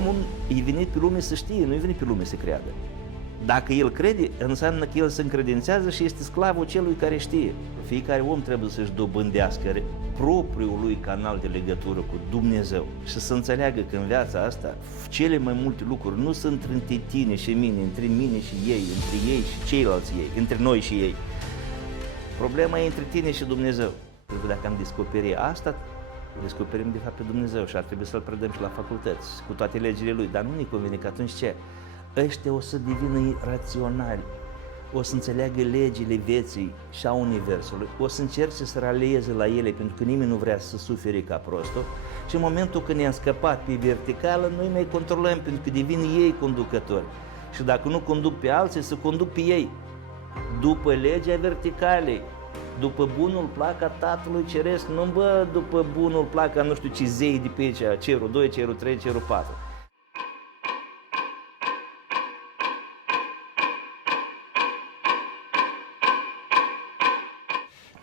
omul e venit pe lume să știe, nu e venit pe lume să creadă. Dacă el crede, înseamnă că el se încredințează și este sclavul celui care știe. Fiecare om trebuie să-și dobândească propriul lui canal de legătură cu Dumnezeu și să înțeleagă că în viața asta cele mai multe lucruri nu sunt între tine și mine, între mine și ei, între ei și ceilalți ei, între noi și ei. Problema e între tine și Dumnezeu. Pentru că dacă am descoperit asta, descoperim de fapt pe Dumnezeu și ar trebui să-L predăm și la facultăți, cu toate legile Lui, dar nu ne convine că atunci ce? Ăștia o să devină raționali, o să înțeleagă legile vieții și a Universului, o să încerce să ralieze la ele, pentru că nimeni nu vrea să sufere ca prostul și în momentul când ne-am scăpat pe verticală, noi mai controlăm, pentru că devin ei conducători și dacă nu conduc pe alții, să conduc pe ei, după legea verticalei, după bunul plac a Tatălui Ceresc, nu după bunul plac a nu știu ce zei de pe aici, cerul 2, cerul 3, cerul 4.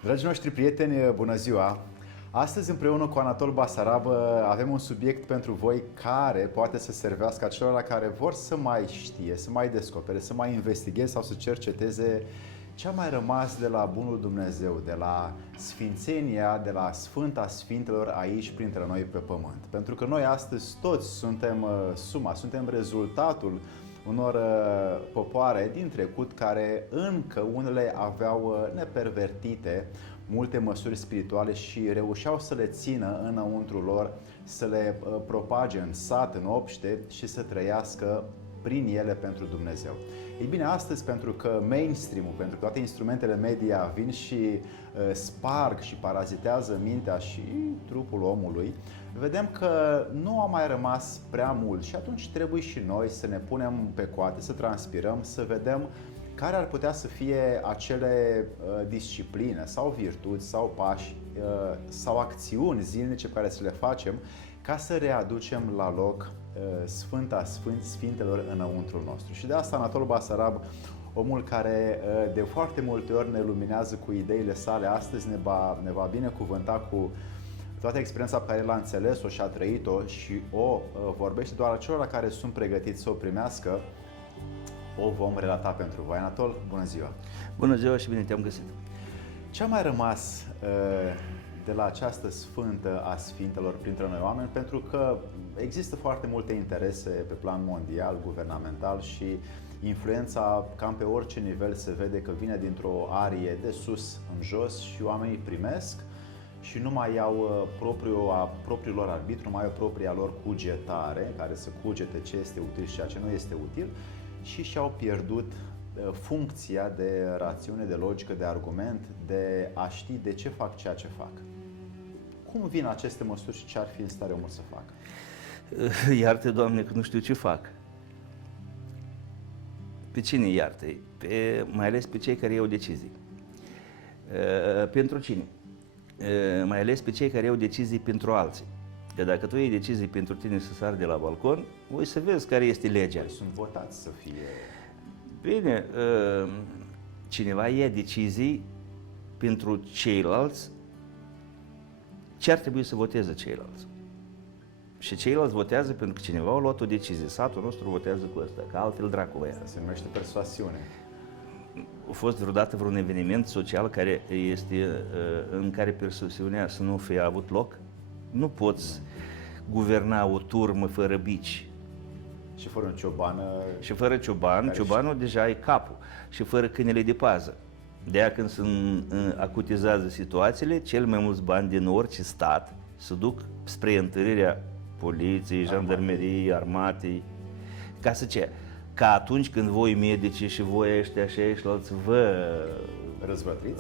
Dragii noștri prieteni, bună ziua! Astăzi, împreună cu Anatol Basarab, avem un subiect pentru voi care poate să servească acelora care vor să mai știe, să mai descopere, să mai investigheze sau să cerceteze ce a mai rămas de la Bunul Dumnezeu, de la Sfințenia, de la Sfânta Sfintelor aici printre noi pe pământ. Pentru că noi astăzi toți suntem suntem rezultatul unor popoare din trecut care încă unele aveau nepervertite multe măsuri spirituale și reușeau să le țină înăuntru lor, să le propage în sat, în obște și să trăiască prin ele pentru Dumnezeu. Ei bine, astăzi, pentru că mainstream-ul, pentru că toate instrumentele media vin și sparg și parazitează mintea și trupul omului, vedem că nu a mai rămas prea mult și atunci trebuie și noi să ne punem pe coate, să transpirăm, să vedem care ar putea să fie acele discipline sau virtuți sau pași sau acțiuni zilnice pe care să le facem ca să readucem la loc Sfânta Sfintelor înăuntrul nostru. Și de asta Anatol Basarab, omul care de foarte multe ori ne luminează cu ideile sale, astăzi ne va binecuvânta cu toată experiența pe care l-a înțeles-o și a trăit-o și o vorbește doar acelora care sunt pregătiți să o primească, o vom relata pentru voi. Anatol, bună ziua! Bună ziua și bine te-am găsit! Ce a mai rămas de la această Sfântă a Sfintelor printre noi oameni? Pentru că există foarte multe interese pe plan mondial, guvernamental și influența cam pe orice nivel se vede că vine dintr-o arie de sus în jos și oamenii primesc și nu mai au propriul lor arbitru, nu mai au propria lor cugetare, care să cugete ce este util și ceea ce nu este util, și și-au pierdut funcția de rațiune, de logică, de argument, de a ști de ce fac ceea ce fac. Cum vin aceste măsuri și ce ar fi în stare omul să facă? Iartă, Doamne, că nu știu ce fac. Pe cine iartă? Mai ales pe cei care iau decizii. Pentru cine? Mai ales pe cei care iau decizii pentru alții. Că dacă tu iei decizii pentru tine să sari de la balcon, voi să vezi care este legea. Sunt votați să fie... Bine, cineva ia decizii pentru ceilalți, ce ar trebui să voteze ceilalți? Și ceilalți votează pentru că cineva a luat o decizie. Satul nostru votează cu ăsta, că altfel dracu vă ia. Se numește persoasiune. A fost vreodată vreun eveniment social în care persoasiunea să nu fie avut loc? Nu poți guverna o turmă fără bici. Și fără un cioban. Și fără cioban, ciobanul deja e capul. Și fără câinele de pază. De-aia când se acutizează situațiile, cel mai mulți bani din orice stat se duc spre întărirea poliției, jandarmeriei, armatei. Ca să ce? Ca atunci când voi medici și voi ăștia și ăștialți vă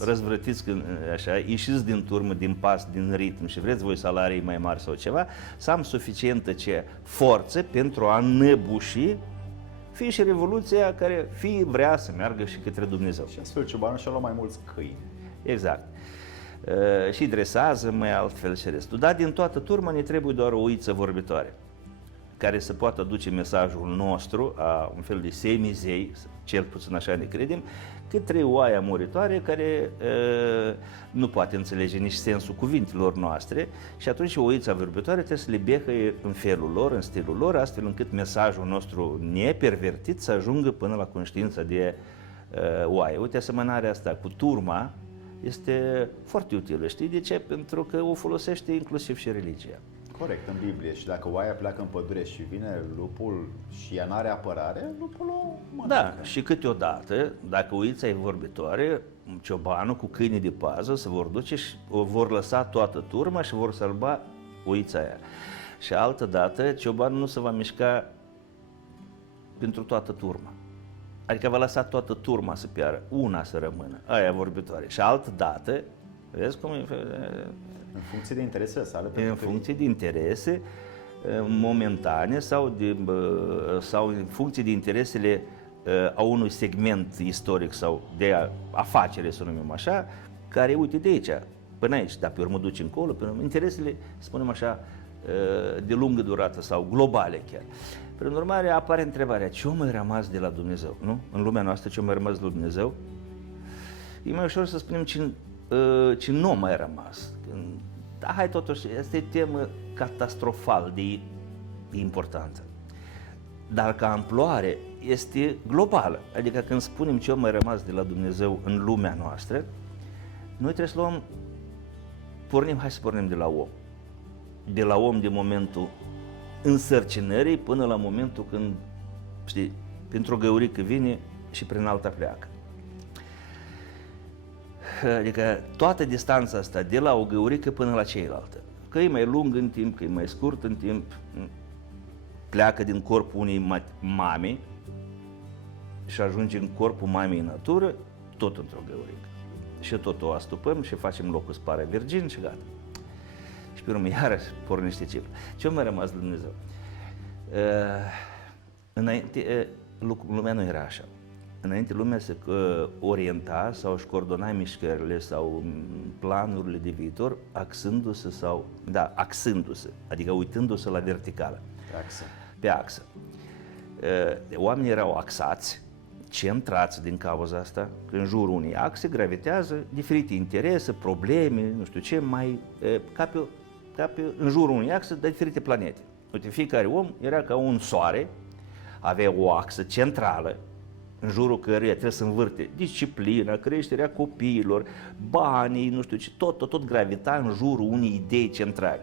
răzvrătiți așa, ieșiți din turmă, din pas, din ritm și vreți voi salarii mai mari sau ceva, să am suficientă forță pentru a năbuși fie și revoluția care fie vrea să meargă și către Dumnezeu. Și astfel ciobanul și-a luat mai mulți câini. Exact. Și dresează mai altfel și restul. Dar din toată turma ne trebuie doar o uiță vorbitoare, care să poată aduce mesajul nostru, a un fel de semizei, cel puțin așa ne credem, către oaia muritoare care nu poate înțelege nici sensul cuvintelor noastre și atunci oița vorbitoare trebuie să le behăie în felul lor, în stilul lor, astfel încât mesajul nostru nepervertit să ajungă până la conștiința de oaie. Uite, asemănarea asta cu turma este foarte utilă, știi de ce? Pentru că o folosește inclusiv și religia. Corect, în Biblie. Și dacă oaia pleacă în pădure și vine lupul și ea n-are apărare, lupul o mănâncă. Da, și câteodată, dacă oița e vorbitoare, ciobanul cu câinii de pază se vor duce și o vor lăsa toată turma și vor salva oița aia. Și altădată, ciobanul nu se va mișca pentru toată turma. Adică va lăsa toată turma să piară, una să rămână, aia vorbitoare. Și altădată, vezi cum e? În funcție de interese sale. În funcție de interese momentane sau în funcție de interesele a unui segment istoric sau de afacere, să numim așa, care, uite, de aici, până aici, dar pe urmă duci încolo, interesele, să spunem așa, de lungă durată sau globale chiar. Prin urmare, apare întrebarea, ce-a mai rămas de la Dumnezeu, nu? În lumea noastră, ce-a mai rămas de la Dumnezeu? E mai ușor să spunem ce nu a mai rămas. Da, hai totuși, asta e temă catastrofal de importantă. Dar ca amploare este globală. Adică când spunem ce a mai rămas de la Dumnezeu în lumea noastră, noi trebuie să luăm, hai să pornim de la om. De la om de momentul însărcinării până la momentul când, știi, pentru o găurică vine și prin alta pleacă. Adică toată distanța asta de la o găurică până la ceilaltă, că e mai lung în timp, că e mai scurt în timp, pleacă din corpul unei mame și ajunge în corpul mamei în natură, tot într-o găurică. Și tot o astupăm și facem locul spare virgin și gata. Și pe urmă iarăși pornește ciclul. Ce-a mai rămas de Dumnezeu? Înainte, lumea nu era așa. Înainte lumea se orienta sau își coordona mișcările sau planurile de viitor axându-se, adică uitându-se la verticală. Pe axă. Oamenii erau axați, centrați din cauza asta, că în jurul unei axe gravitează diferite interese, probleme, nu știu ce, în jurul unei axe de diferite planete. Uite, fiecare om era ca un soare, avea o axă centrală, în jurul căreia trebuie să învârte disciplina, creșterea copiilor, banii, nu știu ce, tot gravita în jurul unei idei centrale.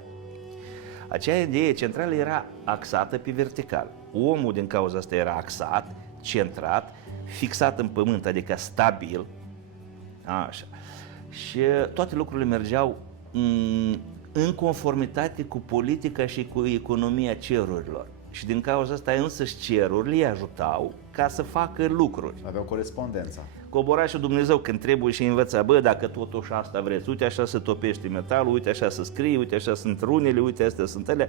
Acea idee centrală era axată pe vertical. Omul din cauza asta era axat, centrat, fixat în pământ, adică stabil, așa. Și toate lucrurile mergeau în conformitate cu politica și cu economia cerurilor. Și din cauza asta însăși cerurile îi ajutau ca să facă lucruri. Aveau corespondența. Cobora și Dumnezeu când trebuie și învăța, dacă totuși asta vreți, uite așa se topește metalul, uite așa se scrie, uite așa sunt runele, uite astea sunt ele,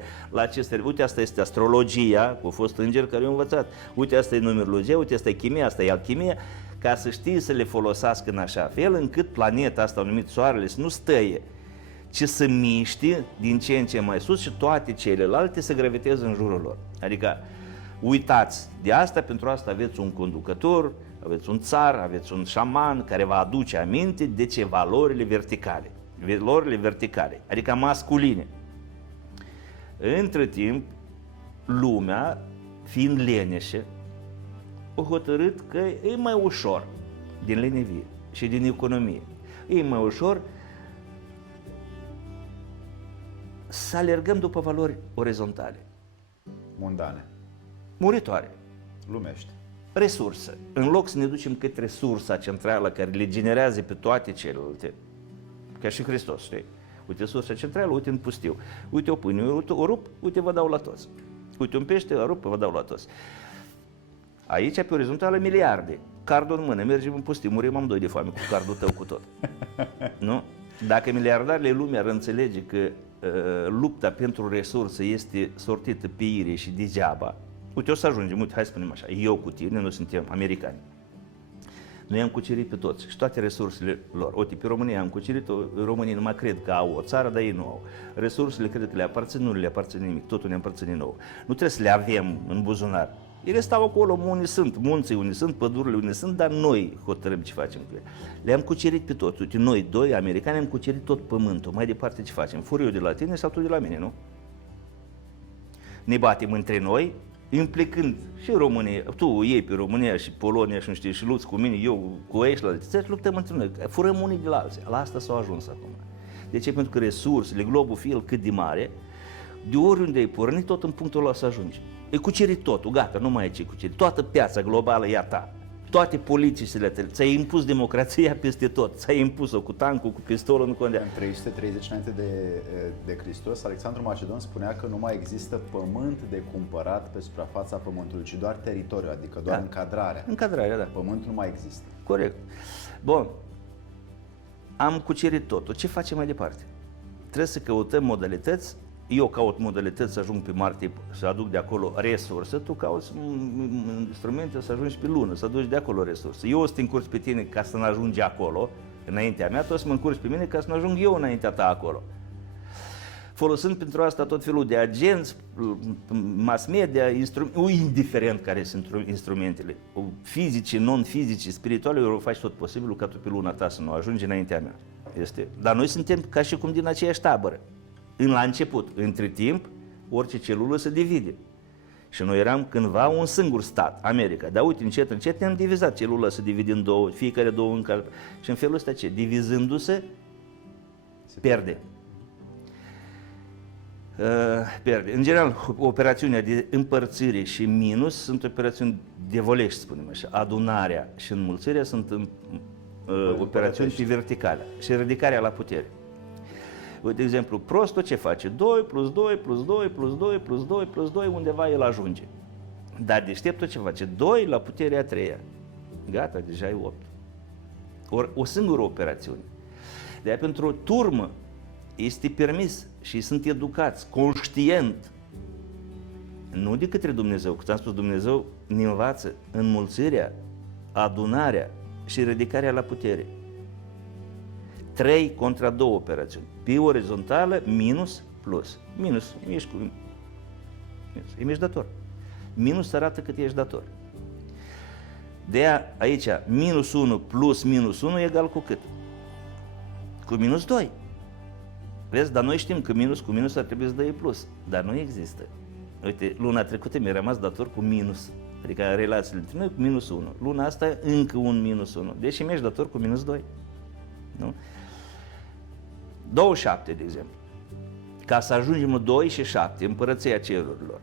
uite asta este astrologia, cu fost îngeri care au învățat, uite asta e numerologia, uite asta e chimia, asta e alchimia, ca să știi să le folosească în așa fel încât planeta asta, numit Soarele, să nu stăie, ci să miște din ce în ce mai sus și toate celelalte să graviteze în jurul lor. Adică uitați de asta, pentru asta aveți un conducător, aveți un țar, aveți un șaman care va aduce aminte de ce valorile verticale, adică masculine. Între timp, lumea, fiind leneșă, a hotărât că e mai ușor din lenevie și din economie. E mai ușor să alergăm după valori orizontale. Mundane. Muritoare. Lumești. Resurse. În loc să ne ducem către sursa centrală care le generează pe toate celelalte, ca și Hristos, știi? Uite sursa centrală, uite în pustiu. Uite o pâine, o rup, uite vă dau la toți. Uite un pește, o rup, vă dau la toți. Aici, pe orizontală, miliarde. Cardul în mână, mergem în pustiu, murim amândoi de foame cu cardul tău cu tot. Nu? Dacă miliardarile lumii ar înțelege că lupta pentru resurse este sortită pe ire și degeaba, uite, o să ajungem, uite, hai să spunem așa, eu cu tine, noi suntem americani. Noi am cucerit pe toți și toate resursele lor. Uite, pe România am cucerit-o, românii nu mai cred că au o țară, dar ei nu au. Resursele cred că le aparțin, nu le aparține nimic, totul ne aparține nouă. Nu trebuie să le avem în buzunar. Ele stau acolo unde sunt, munții unde sunt, pădurile unde sunt, dar noi hotărâm ce facem cu ele. Le-am cucerit pe toți. Uite, noi doi, americani, am cucerit tot pământul. Mai departe ce facem? Fur eu de la tine sau tu de la mine, nu? Ne batem între noi, implicând și România, tu iei pe România și Polonia și nu știu, și lupți cu mine, eu cu ei și la alții, luptăm între noi, furăm unii de la alții. La asta s-au ajuns acum. De ce? Pentru că resursele, globul fie el cât de mare, de oriunde ai pornit, tot în punctul ăla să ajungi. E cucerit totul, gata, nu mai e ce cucerit. Toată piața globală e a ta. Toate politicile tale, ți-ai impus democrația peste tot, ți-ai impus-o cu tancul, cu pistolul, nu contează. În 330 înainte de Hristos, Alexandru Macedon spunea că nu mai există pământ de cumpărat pe suprafața pământului, ci doar teritoriu, adică doar încadrarea. Încadrarea, da. Pământul nu mai există. Corect. Bun. Am cucerit totul. Ce facem mai departe? Trebuie să căutăm modalități. Eu caut modalități să ajung pe Marte, să aduc de acolo resurse, tu cauți instrumente să ajungi pe Lună, să aduci de acolo resurse. Eu o să te încurci pe tine ca să nu ajungi acolo, înaintea mea, tu o să mă încurci pe mine ca să nu ajung eu înaintea ta acolo. Folosind pentru asta tot felul de agenți, mass media, indiferent care sunt instrumentele, fizice, non-fizice, spirituale, eu faci tot posibilul ca tu pe luna ta să nu ajungi înaintea mea. Dar noi suntem ca și cum din aceeași tabără. La început, între timp, orice celulă se divide. Și noi eram cândva un singur stat, America. Dar uite, încet ne-am divizat. Celula se divide în două, fiecare două în care. Și în felul ăsta ce? Divizându-se, pierde. Pierde. În general, operațiunea de împărțire și minus sunt operațiuni devolești, spunem așa. Adunarea și înmulțirea sunt operațiuni pe verticală și ridicarea la putere. De exemplu, prostul ce face? 2 plus 2 plus 2 plus 2 plus 2 plus 2, undeva el ajunge. Dar deșteptul ce face? 2 la puterea 3-a. Gata, deja e 8. Ori o singură operațiune. De-aia pentru o turmă este permis și sunt educați, conștient, nu de către Dumnezeu, că ți-am spus, Dumnezeu ne învață înmulțirea, adunarea și ridicarea la putere. 3 contra 2 operațiuni. Pe orizontală, minus, plus. Minus, ești dator. Minus arată cât ești dator. De-aia, aici, minus 1 plus minus 1 egal cu cât? Cu minus 2. Vezi? Dar noi știm că minus cu minus ar trebui să dă plus. Dar nu există. Uite, luna trecută mi-a rămas dator cu minus. Adică relațiile între noi cu minus 1. Luna asta încă un minus 1. Deci mi-ești dator cu minus 2. Nu? 2,7, de exemplu. Ca să ajungem la 2 și 7, împărăția cerurilor.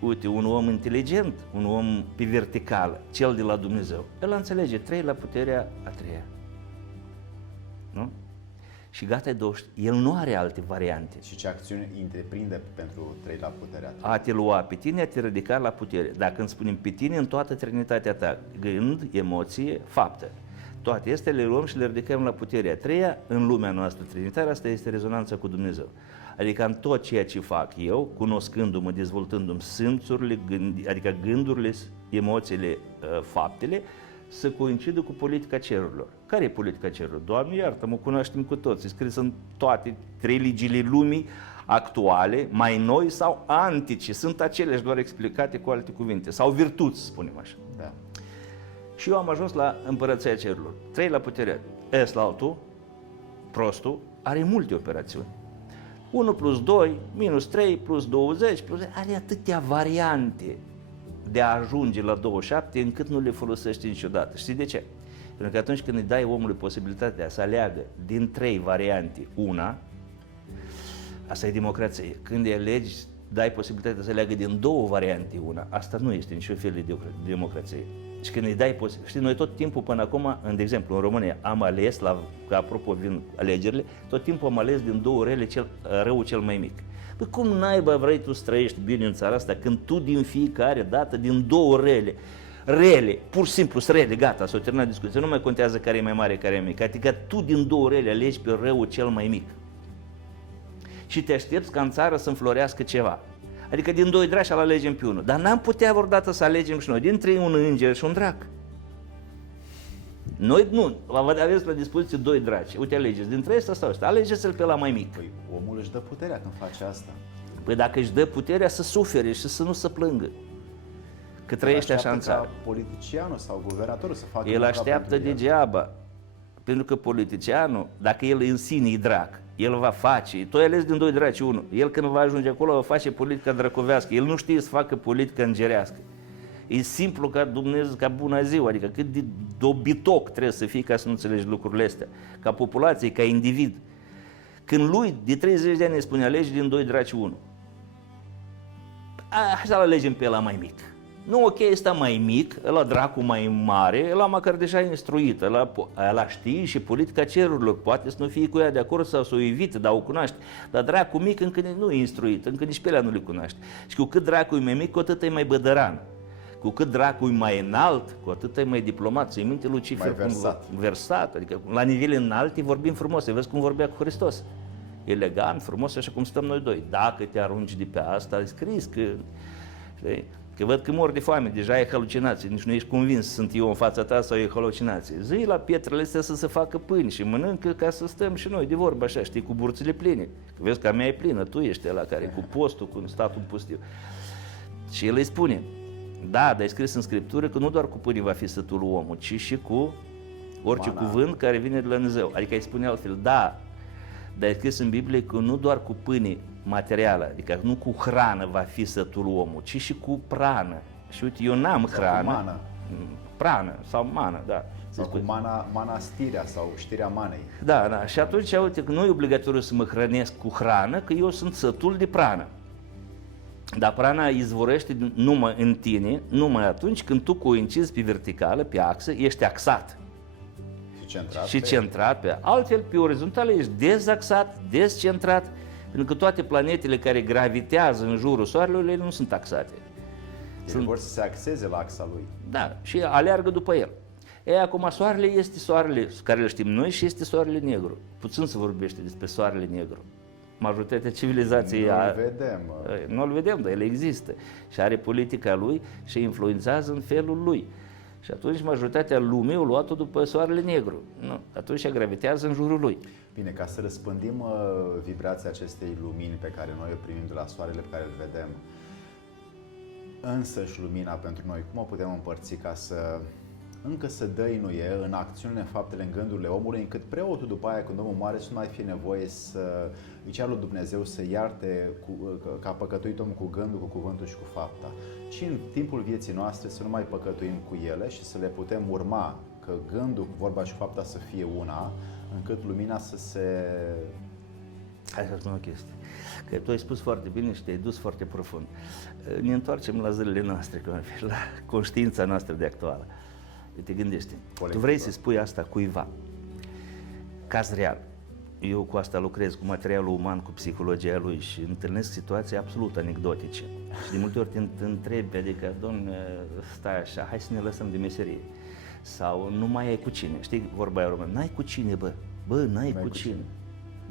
Uite, un om inteligent, un om pe verticală, cel de la Dumnezeu, el înțelege 3 la puterea a 3-a. Nu? Și gata, e 20. El nu are alte variante. Și ce acțiune întreprinde pentru 3 la puterea ta? A te lua pe tine, a te ridica la putere. Dacă îmi spunem pe tine, în toată trinitatea ta, gând, emoție, faptă. Toate astea le luăm și le ridicăm la puterea a 3-a în lumea noastră trinitară. Asta este rezonanța cu Dumnezeu. Adică în tot ceea ce fac eu, cunoscându-mă, dezvoltându-mi simțurile, adică gândurile, emoțiile, faptele, să coincidă cu politica cerurilor. Care e politica cerurilor? Doamne iartă-mă, cunoaștem cu toți, e scris în toate religiile lumii actuale, mai noi sau antice, sunt aceleași, doar explicate cu alte cuvinte, sau virtuți, spunem așa. Da. Și eu am ajuns la împărăția cerurilor. 3 la putere. Altul, prostul, are multe operațiuni. 1 plus 2, minus 3, plus 20, plus... are atâtea variante de a ajunge la 27 încât nu le folosești niciodată. Știi de ce? Pentru că atunci când îi dai omului posibilitatea să aleagă din 3 variante una, asta e democrație. Când îi alegi, dai posibilitatea să aleagă din 2 variante una, asta nu este niciun fel de democrație. Și când îi dai posibilitatea, știi, noi tot timpul până acum, de exemplu, în România, am ales, că apropo vin alegerile, tot timpul am ales din 2 rele răul cel mai mic. Păi cum naiba vrei tu să trăiești bine în țara asta când tu din fiecare dată din 2 rele, pur și simplu sunt rele, gata, s-o terminat discuția, nu mai contează care e mai mare, care e mic, adică tu din 2 rele alegi pe răul cel mai mic. Și te aștepți ca în țară să înflorească ceva. Adică din 2 drași îl alegem pe unul, dar n-am putea vreodată să alegem și noi, dintre un înger și un drac. Noi nu, aveți la dispoziție 2 draci. Uite, alegeți dintre ăsta sau ăsta. Alegeți-l pe la mai mic. Păi omul își dă puterea când face asta. Păi dacă își dă puterea să sufere și să nu se plângă. Că trăiește așa în țară. Politicianul sau guvernatorul să facă. El așteaptă degeaba. Pentru că politicianul, dacă el în sine e drac, el va face, tu ai ales din 2 draci unul, el când va ajunge acolo va face politica dracovească, el nu știe să facă politica îngerească. E simplu ca Dumnezeu, ca bună ziua, adică cât de dobitoc trebuie să fii ca să nu înțelegi lucrurile astea, ca populație, ca individ. Când lui, de 30 de ani, îi spune, alegi din 2 draci unul. Hai să-l alegem pe ăla mai mic. Nu, ok, ăsta mai mic, ăla dracu mai mare, ăla măcar deja instruit, ăla știe și politica cerurilor, poate să nu fie cu ea de acord sau să o evite, dar o cunoaște. Dar dracu mic încă nu e instruit, încă nici pe ăla nu le cunoaște. Și cu cât dracu e mai mic, cu atât e mai bădăran. Cu cât dracu e mai înalt, cu atât e mai diplomat. Să-i minte Lucifer, versat. Adică la nivel înalt vorbim frumos, vezi cum vorbea cu Hristos. Elegant, frumos, așa cum stăm noi doi. Dacă te arunci de pe asta, ai scris că... Știi? Că văd că mor de foame, deja e halucinație, nici nu ești convins sunt eu în fața ta sau e halucinație. Zi la pietrele astea să se facă pâini și mănâncă ca să stăm și noi de vorbă așa, știi, cu burțile pline. Că vezi că a mea e plină, tu ești ăla care cu postul, cu statul pustiu. Și el îi spune, da, dar e scris în Scriptură că nu doar cu pâine va fi sătul omul, ci și cu orice cuvânt care vine de la Dumnezeu. Adică îi spune altfel, da, dar e scris în Biblie că nu doar cu pâine materială, adică nu cu hrană va fi sătul omul, ci și cu prană. Și uite, eu n-am hrană. Mană. Prană sau mană, da. Sau cu manastirea sau știrea manei. Da, da. Și atunci, uite, că nu e obligatoriu să mă hrănesc cu hrană, că eu sunt sătul de prană. Dar prana izvorăște numai în tine, numai atunci când tu coincizi pe verticală, pe axă, ești axat. Și centrat pe altfel, pe orizontală ești dezaxat, descentrat, pentru că toate planetele care gravitează în jurul Soarelui, ele nu sunt axate. Ele vor să se axeze la axa lui. Da, și aleargă după el. Acum Soarele este Soarele care îl știm noi și este Soarele negru. Puțin se vorbește despre Soarele negru. Majoritatea civilizației... Nu-l vedem. Nu-l vedem, dar el există. Și are politica lui și influențează în felul lui. Și atunci majoritatea lumii o luat-o după Soarele negru. Nu, atunci ea gravitează în jurul lui. Bine, ca să răspândim vibrația acestei lumini pe care noi o primim de la Soarele pe care îl vedem, însăși lumina pentru noi, cum o putem împărți ca să încă să dăinuie în acțiunile, în faptele, în gândurile omului, încât preotul după aia, când omul moare, să nu mai fie nevoie să îi ceară lui Dumnezeu să iarte ca păcătuit om cu gândul, cu cuvântul și cu fapta, ci în timpul vieții noastre să nu mai păcătuim cu ele și să le putem urma, că gândul, vorba și fapta să fie una, încât lumina să se... Hai să spun o chestie, că tu ai spus foarte bine și te-ai dus foarte profund. Ne întoarcem la zilele noastre, la conștiința noastră de actuală. Te gândește, tu vrei să spui asta cuiva, caz real. Eu cu asta lucrez, cu materialul uman, cu psihologia lui și întâlnesc situații absolut anecdotice. Și de multe ori te întrebi, adică, dom'le, stai așa, hai să ne lăsăm de meserie. Sau nu mai ai cu cine, știi vorba aia română, n-ai cu cine, bă, n-ai cu cine.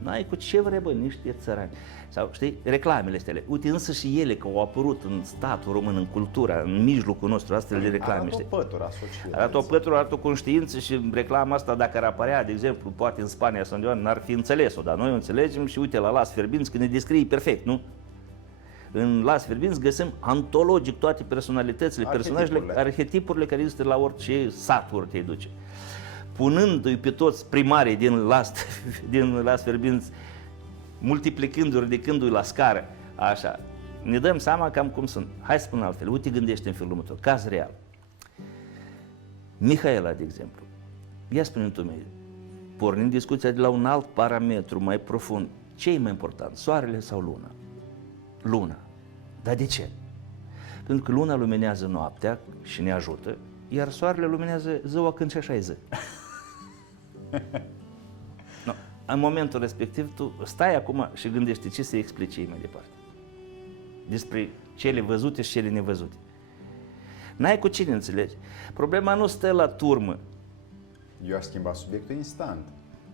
N-ai cu ce vrei, bă, niște țărani. Sau, știi, reclamele astea. Uite, însă și ele, că au apărut în statul român, în cultura, în mijlocul nostru, astfel de reclame. Arată o pătură a societății. Arată o pătură, arată o conștiință și reclama asta, dacă ar apărea, de exemplu, poate în Spania sau undeva, n-ar fi înțeles-o, dar noi o înțelegem și uite, la Las Fierbinți, că ne descrie perfect, nu? În Las Fierbinți găsim antologic toate personalitățile, personajele, arhetipurile care există la orice sat ori te duce. Punându-i pe toți primarii din Las Fierbinți, multiplicându-i, ridicându-i la scară, așa, ne dăm seama cam cum sunt. Hai să spun altfel, uite, gândește în felul următor, caz real. Mihaela, de exemplu, ia spune-mi tu mie, pornind discuția de la un alt parametru mai profund, ce e mai important, Soarele sau Luna? Luna. Dar de ce? Pentru că Luna luminează noaptea și ne ajută, iar Soarele luminează ziua când și așa e zi. No. În momentul respectiv, tu stai acum și gândește ce să explici mai departe. Despre cele văzute și cele nevăzute. N-ai cu cine înțelegi. Problema nu stă la turmă. Eu aș schimba subiectul instant.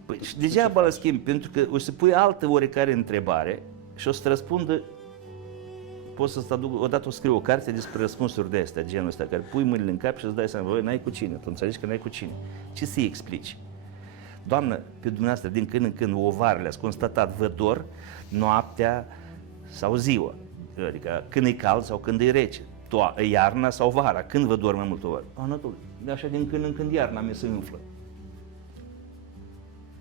Păi, și degeaba îl schimbi, pentru că o să pui altă oricare întrebare și o să răspundă pot să-ți aduc, odată o scriu o carte despre răspunsuri de astea, genul ăsta, care pui mâinile în cap și îți dai seama, băi, n-ai cu cine, tu înțelegi că n-ai cu cine. Ce să-i explici? Doamnă, pe dumneavoastră, din când în când, ovarele ați constatat vădor noaptea sau ziua, adică când e cald sau când e rece, iarna sau vara, când vă dorm mai mult ovar? Anatol, așa din când în când iarna mi se umflă.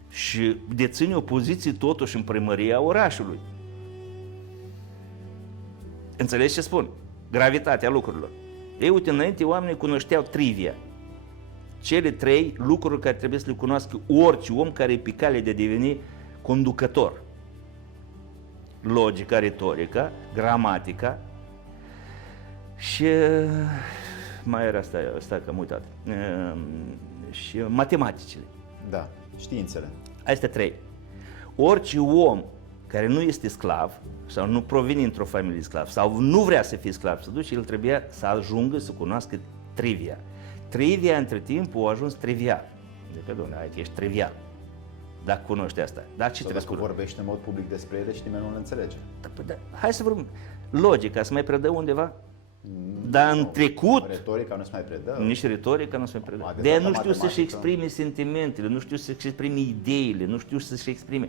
Și deține o poziție totuși în primăria orașului. Înțelegi ce spun? Gravitatea lucrurilor. Ei, uite, înainte oamenii cunoșteau trivia. Cele 3 lucruri care trebuie să le cunoască orice om care e pe cale de a deveni conducător. Logica, retorica, gramatica și mai era asta că am uitat. Și matematicile. Da, științele. Astea 3. Orice om care nu este sclav sau nu provine într-o familie sclav sau nu vrea să fie sclav, să duce, el trebuia să ajungă să cunoască trivia. Trivia între timp a ajuns trivial. Adică, doamne, hai că ești trivial. Dacă cunoști asta. Dar ce trebuie să cunoști? Vorbești în mod public despre ele și nimeni nu le înțelege. Da, hai să vorbim. Logica se mai predă undeva? Dar în trecut... Retorica nu se mai predă? Nici retorica nu se mai predă. De-aia nu știu să-și exprime sentimentele, nu știu să-și exprime ideile, nu știu să-și exprime...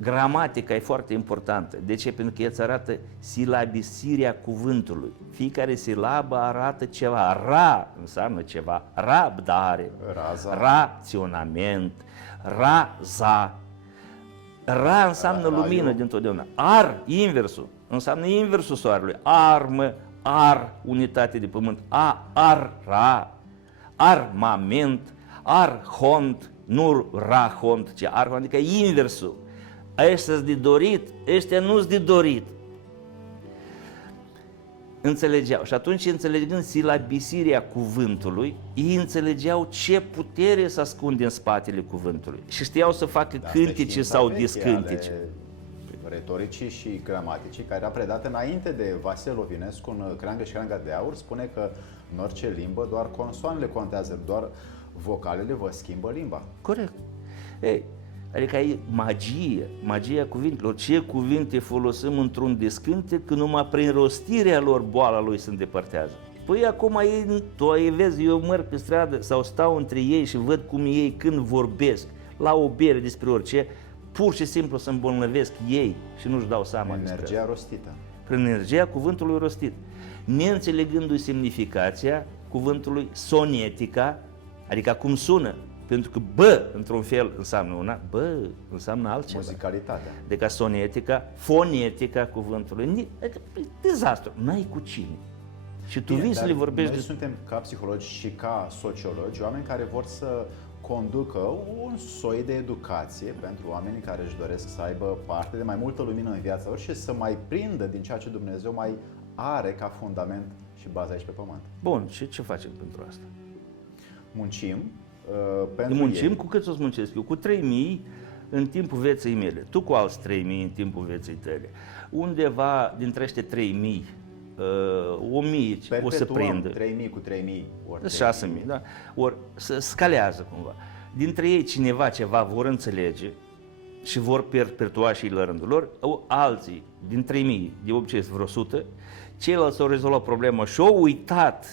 Gramatica e foarte importantă. De ce? Pentru că ea îți arată silabisirea cuvântului. Fiecare silabă arată ceva. Ra înseamnă ceva. Rabdare, raționament, raza. Ra înseamnă lumină dintotdeauna. Ar, inversul, înseamnă inversul soarelui. Armă, ar, unitate de pământ. Ra, armament, arhont, nu rahont, ci arhont, adică inversul. Ăștia-s de dorit, ăștia nu-s de dorit. Înțelegeau. Și atunci, înțelegând silabisirea cuvântului, ei înțelegeau ce putere se ascunde în spatele cuvântului. Și știau să facă cântece sau descântece. Retoricii și gramaticii, care era predată înainte de Vasile Lovinescu în Creangă și Creanga de Aur, spune că în orice limbă doar consoanele contează, doar vocalele vă schimbă limba. Corect. Ei, adică e magia cuvintelor. Ce cuvinte folosim într-un descântec, că numai prin rostirea lor boala lui se îndepărtează. Păi acum ei vezi, eu merg pe stradă sau stau între ei și văd cum ei când vorbesc la o bere despre orice, pur și simplu se îmbolnăvesc ei și nu-și dau seama despre energia rostită. Prin energia cuvântului rostit. Neînțelegându-i semnificația cuvântului, sonetica, adică cum sună. Pentru că bă, într-un fel, înseamnă una, bă, înseamnă altceva. Muzicalitatea. Adică sonetica, fonetica cuvântului. Adică, dezastru, n-ai cu cine. Și tu vii să le vorbești. Noi suntem ca psihologi și ca sociologi, oameni care vor să conducă un soi de educație pentru oamenii care își doresc să aibă parte de mai multă lumină în viața lor și să mai prindă din ceea ce Dumnezeu mai are ca fundament și bază aici pe pământ. Bun, și ce facem pentru asta? Muncim. Muncim, cu cât o să muncesc eu? Cu 3.000 în timpul vieții mele. Tu cu alți 3.000 în timpul vieții tale. Undeva dintre aceste 3.000, 1.000 o să prindă. 3.000 cu 3.000 ori 6.000, da? Ori să scalează cumva. Dintre ei cineva ceva vor înțelege și vor perpetua și la rândul lor, alții din 3.000, de obicei vreo 100, ceilalți au rezolvat problema și au uitat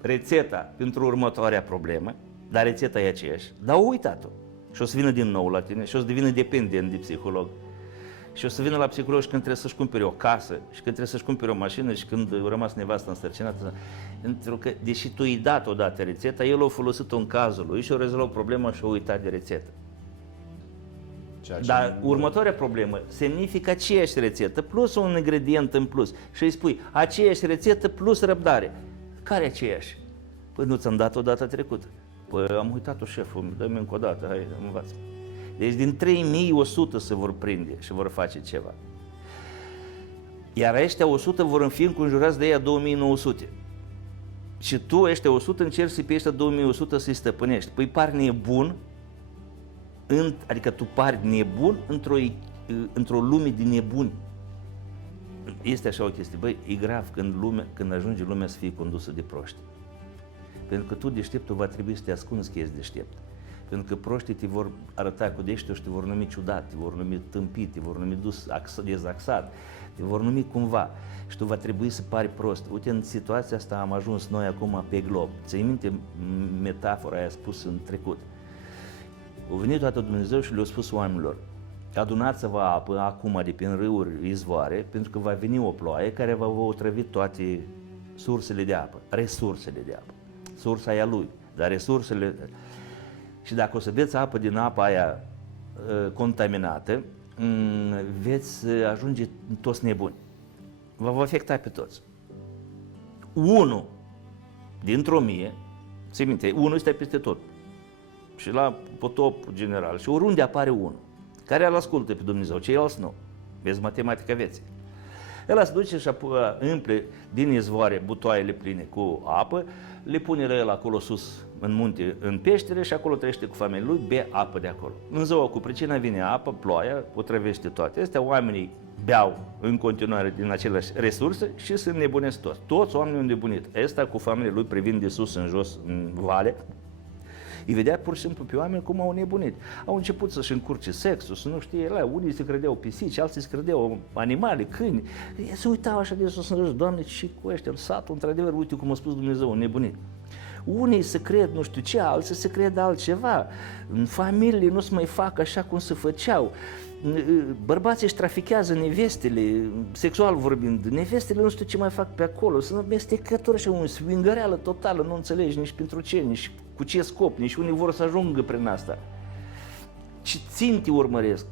rețeta pentru următoarea problemă, dar rețeta e aceeași, dar au uitat-o. Și o să vină din nou la tine și o să devină dependent de psiholog. Și o să vină la psiholog și când trebuie să-și cumpere o casă, și când trebuie să-și cumpere o mașină, și când a rămas nevastă însărcinată. Pentru că, deși tu i-ai dat odată rețeta, el a folosit-o în cazul lui și a rezolvat problema și a uitat de rețetă. Dar următoarea problemă semnifică aceeași rețetă plus un ingredient în plus și îi spui aceeași rețetă plus răbdare. Care aceeași? Păi nu ți-am dat-o data trecută. Păi am uitat-o, șeful, dă-mi încă o dată, hai, învață. Deci din 3.100 se vor prinde și vor face ceva. Iar ăștia 100 vor fi înconjurați de ea 2.900. Și tu, ăștia 100, încerci pe ăștia 2.100 să-i stăpânești. Păi pari nebun, adică tu pari nebun într-o lume de nebuni. Este așa o chestie, băi, e grav când ajunge lumea să fie condusă de proști. Pentru că tu, deșteptul, va trebui să te ascunzi că ești deștept. Pentru că proștii te vor arăta cu deșteau și te vor numi ciudat, te vor numi tâmpit, te vor numi dezaxat, te vor numi cumva și tu va trebui să pari prost. Uite, în situația asta am ajuns noi acum pe glob. Ți-ai minte metafora aia spusă în trecut? A venit toată Dumnezeu și le-a spus oamenilor: adunați-vă apă acum de prin râuri, izvoare, pentru că va veni o ploaie care va otrăvi toate sursele de apă, resursele de apă. Sursa e a lui, dar resursele... Și dacă o să beți apă din apa aia contaminată, veți ajunge toți nebuni. Vă va afecta pe toți. Unul dintr-o mie, ți minte, unul este peste tot. Și la potop general. Și oriunde apare unul care îl ascultă pe Dumnezeu, ceilalți nu. Vezi matematica vieții. El se duce și împle din izvoare butoaiele pline cu apă, le pune la el acolo sus în munte, în peștere, și acolo trăiește cu familia lui, bea apă de acolo. În ziua cu pricina vine apă, ploaia, otrăvește toate astea, oamenii beau în continuare din aceleași resurse și se înnebunesc toți. Toți oamenii au înnebunit. Ăsta cu familia lui privind de sus în jos, în vale, îi vedea pur și simplu pe oameni cum au nebunit. Au început să-și încurce sexul, să nu știe, unii se credeau pisici, alții se credeau animale, câini. Se uitau așa de sus în jos: Doamne, și cu ăștia, satul, într-adevăr, uite cum a spus Dumnezeu, nebunit. Unii se cred nu știu ce, alții se cred altceva. În familie nu se mai fac așa cum se făceau. Bărbații își trafichează nevestele, sexual vorbind, nevestele nu știu ce mai fac pe acolo, sunt amestecători și un swingăreală totală, nu înțelegi nici pentru ce, nici cu ce scop, nici unii vor să ajungă prin asta. Ce ținte urmăresc.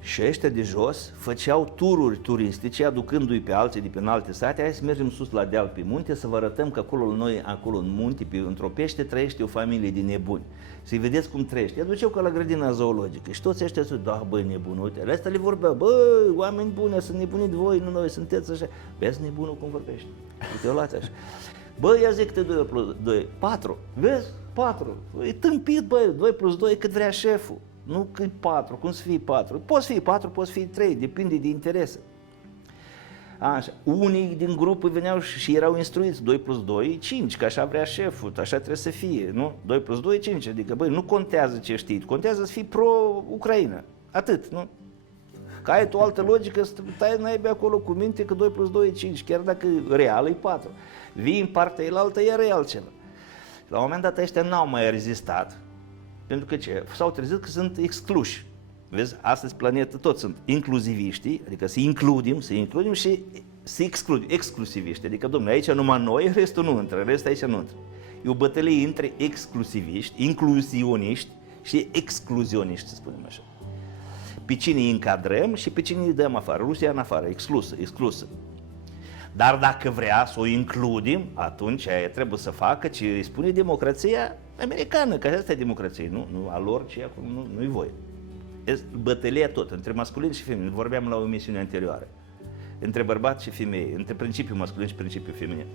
Și ăștia de jos făceau tururi turistice, aducându-i pe alții de prin alte sate: hai să mergem sus la deal pe munte, să vă arătăm că acolo noi, acolo în munte, într-o pește, trăiește o familie de nebuni. Să-i vedeți cum trăiește. I aduceau ca la grădina zoologică și toți ăștia ziceau: da, băi, nebuni, uite, ăsta le vorbeau: băi, oameni buni, sunt nebunit voi, nu noi, sunteți așa. Vezi nebunul cum vorbește. Uite, o luat așa. Băi, ia zic că 2 plus 2, 4. Vezi? 4. E tâmpit, băi, 2 plus 2 cât vrea șeful. Nu că 4, cum să fie 4? Poți fi 4, poți fi 3, depinde de interese. Așa. Unii din grup veneau și erau instruiți: 2 plus 2 e 5, că așa vrea șeful, așa trebuie să fie, nu? 2 plus 2 e 5, adică, băi, nu contează ce știi, contează să fii pro-Ucraina, atât, nu? Că ai tu o altă logică, stai naibii acolo cu minte că 2 plus 2 e 5, chiar dacă real e 4. Vii în partea elaltă, iar e altceva. La un moment dat ăștia n-au mai rezistat, pentru că ce? S-au trezit că sunt excluși. Vezi, astăzi planetă toți sunt inclusiviștii, adică să includem și să excludem, exclusiviști. Adică, domnule, aici numai noi, restul nu intră, restul aici nu intră. E o bătălie între exclusiviști, incluzioniști și excluzioniști, să spunem așa. Pe cine îi încadrăm și pe cine îi dăm afară. Rusia în afară, exclusă. Dar dacă vrea să o includem, atunci aia trebuie să facă ce îi spune democrația americană, că asta e democrație, nu a lor, ci acum nu-i voie. Bătălia tot, între masculin și feminin, vorbeam la o emisiune anterioară, între bărbat și femeie, între principiul masculin și principiul feminin.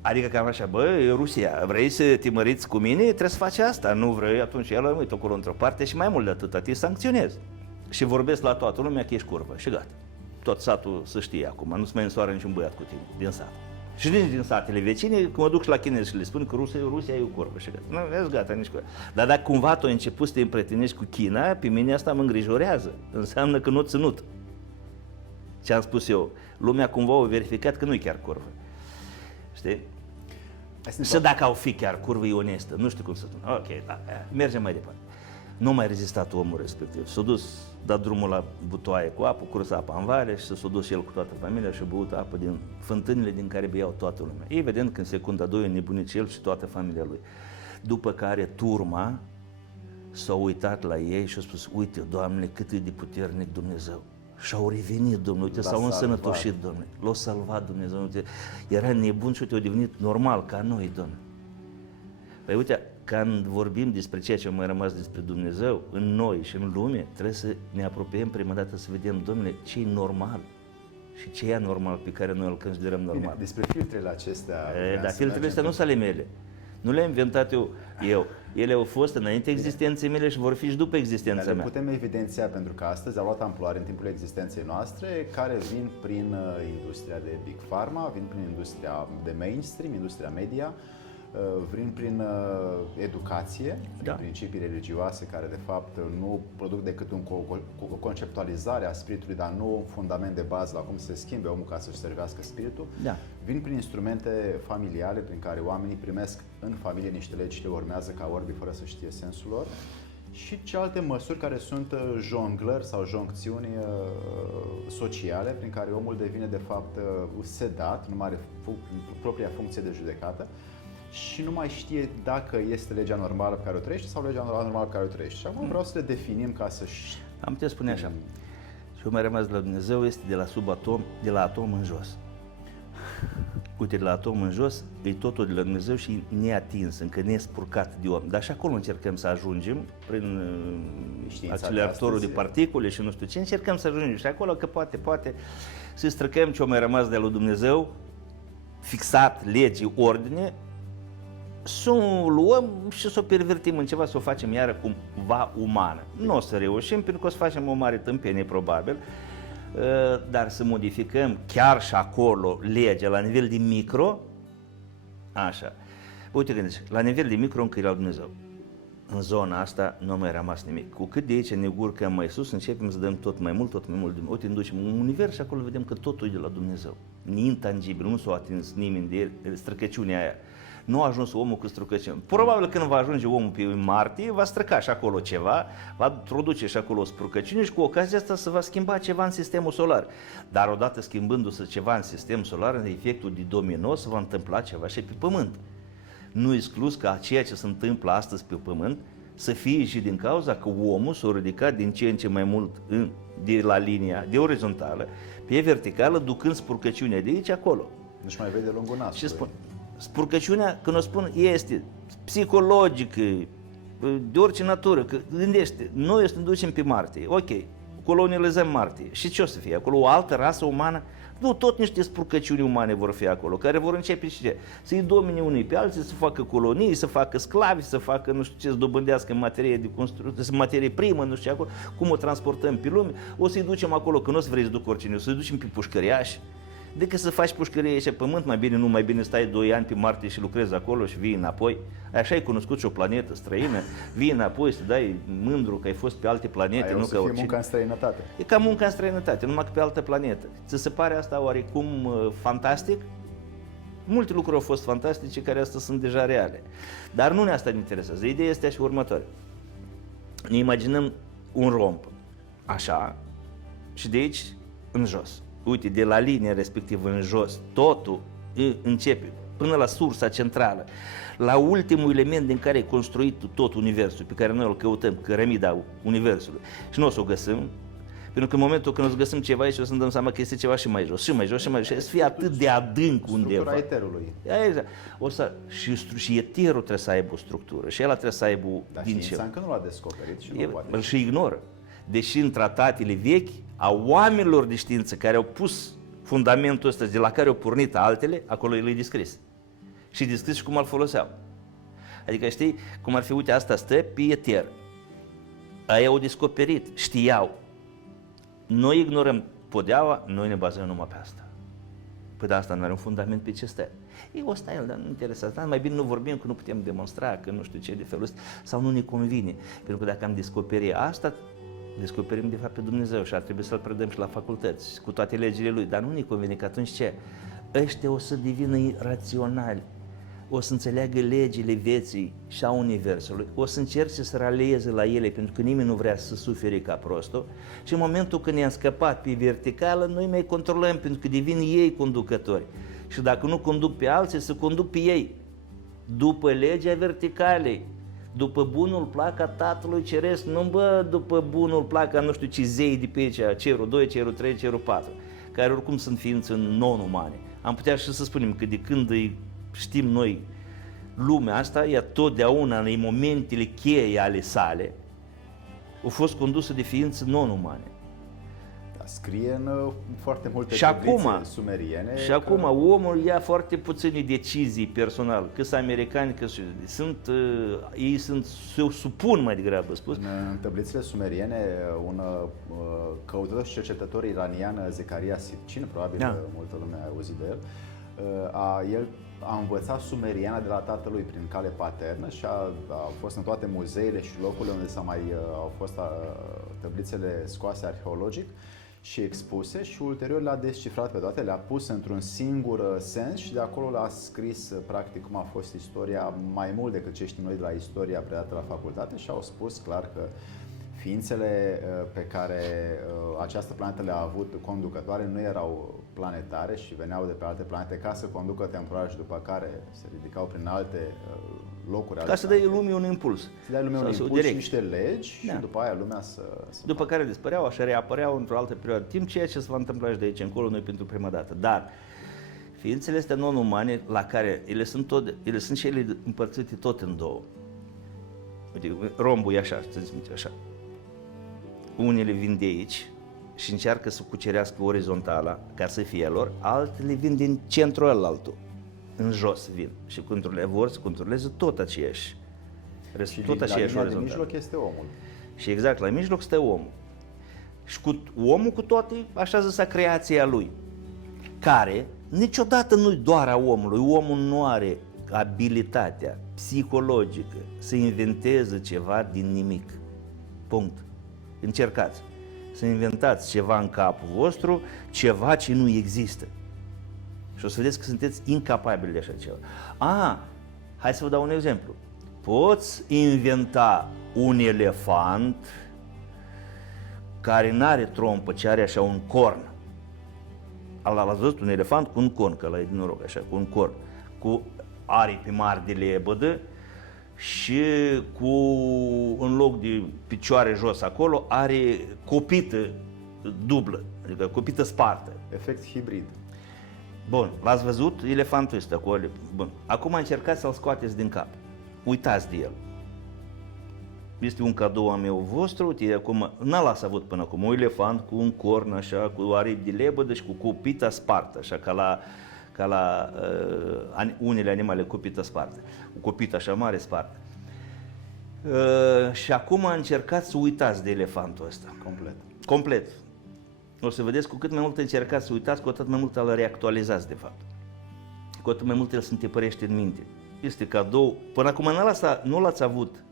Adică cam așa: băi, Rusia, vrei să te măriți cu mine? Trebuie să faci asta, nu vrei, atunci ia uite acolo într-o parte și mai mult de atât, te sancționezi. Și vorbesc la toată lumea că ești curvă și gata. Tot satul să știe acum, nu se mai însoară niciun băiat cu tine din sat. Și nici din satele vecine, când mă duc și la chinezi și le spun că Rusia e o curvă și gata. Nu, vezi, gata, nici cu... Dar dacă cumva tu ai început să te împrietenești cu China, pe mine asta mă îngrijorează. Înseamnă că nu ținut. Ce am spus eu, lumea cumva a verificat că nu e chiar curvă. Știi? Și dacă au fi chiar curvă, e onestă, nu știu cum să spun. Ok, da, mergem mai departe. Nu mai rezistat omul respectiv. S-a dus, dat drumul la butoaie cu apă, curs apa în vale și s-a dus el cu toată familia și a băut apă din fântânile din care beau toată lumea. Evident că în secunda 2 a nebunit el și toată familia lui. După care turma s-a uitat la ei și a spus: uite, Doamne, cât e de puternic Dumnezeu. Și-au revenit, Domnule, uite, s-au însănătoșit, Domnule. L-a salvat Dumnezeu, uite, era nebun și uite, a devenit normal ca noi, Domnule. Păi uite, când vorbim despre ceea ce a mai rămas despre Dumnezeu, în noi și în lume, trebuie să ne apropiem prima dată să vedem, Domnule, ce e normal și ce e anormal pe care noi îl considerăm normal. Bine, despre filtrele acestea... Dar filtrele astea nu sunt ale mele. Nu le-am inventat eu. Ele au fost înainte existenței mele și vor fi și după existența le mea. putem evidenția pentru că astăzi au luat amploare în timpul existenței noastre, care vin prin industria de Big Pharma, vin prin industria de mainstream, industria media, vin prin educație, prin principii religioase care de fapt nu produc decât o conceptualizare a spiritului, dar nu un fundament de bază la cum se schimbe omul ca să-și servească spiritul. Da. Vin prin instrumente familiale prin care oamenii primesc în familie niște legi și le urmează ca orbi fără să știe sensul lor. Și celelalte măsuri care sunt jonglări sau joncțiuni sociale prin care omul devine de fapt sedat, nu mai are propria funcție de judecată și nu mai știe dacă este legea normală pe care o trăiește sau legea normală pe care o trăiește. Și acum vreau să le definim ca să știm. Am putea spune așa. Și eu mai rămas de la Dumnezeu este de la subatom, de la atom în jos. Uite, de la atom în jos e totul de la Dumnezeu și neatins, încă nespurcat de om. Dar și acolo încercăm să ajungem prin acceleratorul de particule și nu știu ce, încercăm să ajungem și acolo că poate să străcăm ce-o mai rămas de la lui Dumnezeu, fixat, legi, ordine, să o luăm și să o pervertim în ceva, să o facem iară cumva umană. Nu o să reușim, pentru că o să facem o mare tâmpenie, probabil, dar să modificăm chiar și acolo legea la nivel de micro, așa. Uite, gândeți, la nivel de micro încă e la Dumnezeu. În zona asta nu a mai rămas nimic. Cu cât de aici ne urcăm mai sus, începem să dăm tot mai mult. Uite, ne ducem în univers și acolo vedem că totul e de la Dumnezeu. Intangibil, nu s-a atins nimeni de străcăciunea aia. Nu a ajuns omul cu străcăciune. Probabil când va ajunge omul pe Marte, va străca și acolo ceva, va introduce și acolo o străcăciune și cu ocazia asta se va schimba ceva în sistemul solar. Dar odată schimbându-se ceva în sistemul solar, în efectul de domino, se va întâmpla ceva și pe Pământ. Nu exclus ca ceea ce se întâmplă astăzi pe Pământ să fie și din cauza că omul s-a ridicat din ce în ce mai mult de la linia de orizontală pe verticală, ducând spurcăciunea de aici acolo. Nu-și mai vede lungul nasului. Și spun, spurcăciunea, când o spun, este psihologică, de orice natură, că gândește, noi o să ne ducem pe Marte, ok, colonizăm Marte, și ce o să fie acolo, o altă rasă umană? Nu, tot niște spurcăciuni umane vor fi acolo, care vor începe și ce? Să-i domine unii pe alții, să facă colonii, să facă sclavi, să facă, nu știu ce, să dobândească materie de construcție, materie primă, nu știu ce acolo, cum o transportăm pe lume, o să-i ducem acolo, că nu o să vrei să duc oricine, o să-i ducem pe pușcăriași. Decât să faci pușcărie aici pe Pământ, mai bine stai 2 ani pe Marte și lucrezi acolo și vii înapoi. Așa ai cunoscut și o planetă străină, vii înapoi să dai mândru că ai fost pe alte planete. Aia nu o să ca fie oricine. munca în străinătate. E ca munca în străinătate, numai că pe altă planetă. Ți se pare asta oarecum fantastic? Multe lucruri au fost fantastice care astăzi sunt deja reale. Dar nu ne asta ne interesează. Ideea este și următoare. Ne imaginăm un romb, așa, și de aici în jos. Uite, de la linia respectivă în jos, totul începe până la sursa centrală, la ultimul element din care e construit tot universul, pe care noi îl căutăm, cărămida universului. Și nu o să o găsim, pentru că în momentul când o să găsim ceva aici, o să ne dăm seama că este ceva și mai jos, și mai jos, și mai jos, și să fie atât de adânc undeva. Structura eterului. Exact. Și eterul trebuie să aibă o structură, și el trebuie să aibă Dar din știința ce. încă nu l-a descoperit și nu poate. Îl și ignoră. Deși în tratatele vechi a oamenilor de știință care au pus fundamentul ăsta de la care au pornit altele, acolo el e descris. Și descris și cum îl foloseau. Adică știi, cum ar fi, uite, asta stă pe eter. Aia au descoperit, știau. Noi ignorăm podeaua, noi ne bazăm numai pe asta. Păi de asta nu are un fundament pe ce stă. E o stai, dar nu interesează. Mai bine nu vorbim că nu putem demonstra, că nu știu ce de felul ăsta, sau nu ne convine. Pentru că dacă am descoperit asta, descoperim de fapt pe Dumnezeu și ar trebui să-L predăm și la facultăți, cu toate legile Lui, dar nu ne convine, că atunci ce? Ăștia o să devină raționali, o să înțeleagă legile vieții și a Universului, o să încerce să ralieze la ele, pentru că nimeni nu vrea să sufere ca prostul și în momentul când ne-am scăpat pe verticală, noi mai controlăm, pentru că devin ei conducători și dacă nu conduc pe alții, să conduc pe ei, după legea verticalei. După bunul plac a Tatălui Ceresc, nu după bunul plac a nu știu ce zei de pe aici, cerul 2, cerul 3, cerul 4, care oricum sunt ființe non-umane. Am putea și să spunem că de când știm noi lumea asta, ea totdeauna în momentele cheie ale sale, a fost condusă de ființe non-umane. scrie în foarte multe Și tablițe acum- sumeriene. Și acum omul ia foarte puține decizii personal, că sunt americani, că ei se supun mai degrabă spus. În tablițele sumeriene, un căutător și cercetător iranian, Zecaria Sitchin, probabil Da. multă lume a auzit de el, el a învățat sumeriana de la tatălui prin cale paternă și a fost în toate muzeele și locurile unde au fost tablițele scoase arheologic și expuse și ulterior le-a descifrat pe toate, le-a pus într-un singur sens și de acolo le-a scris practic cum a fost istoria mai mult decât ce știm noi de la istoria predată la facultate și au spus clar că ființele pe care această planetă le-a avut conducătoare nu erau planetare și veneau de pe alte planete ca să conducă temporar și după care se ridicau prin alte locuri. Ca să dai lumii un impuls. Să dai lumea un Sau impuls și direct. niște legi Da. și după aia lumea să După care dispăreau, așa reapăreau într-o altă perioadă de timp, ceea ce se va întâmpla și de aici încolo noi pentru prima dată. Dar ființele astea non-umane, la care ele sunt și ele împărțite tot în două. Uite, rombul e așa, să zic așa. Unele vin de aici și încearcă să cucerească orizontala ca să fie a lor, altele vin din centrul ălaltul, în jos vin și vor să controleze tot aceeași. și Tot la aceeași linia de orizontală. mijloc este omul. Și exact, la mijloc stă omul. Și omul cu toate așa zisa creația lui, care niciodată nu-i doar a omului. Omul nu are abilitatea psihologică să inventeze ceva din nimic. Punct. Încercați să inventați ceva în capul vostru, ceva ce nu există. Și o să vedeți că sunteți incapabili de așa ceva. Hai să vă dau un exemplu. Poți inventa un elefant care nu are trompă, ci are așa un corn. L-ați văzut un elefant cu un corn, că ăla e din noroc, așa, cu un corn, cu aripi mari de lebădă și în loc de picioare jos acolo, are copită dublă, adică copită spartă. Efect hibrid. Bun, l-ați văzut elefantul ăsta cu ole? Bun, acum încercați să-l scoateți din cap. Uitați de el. Este un cadou al meu vostru, uite, acum, n-l-ați avut până acum, un elefant cu un corn, așa, cu aripi de lebădă și cu copita spartă, așa, ca la unele animale, copita spartă, cu copita așa mare spartă. Și acum încercați să uitați de elefantul ăsta. Complet. O să vedeți, cu cât mai mult încercați să uitați, cu atât mai mult îl reactualizați, de fapt. Cu atât mai mult el se întipărește în minte. Este cadou. Până acum nu l-ați avut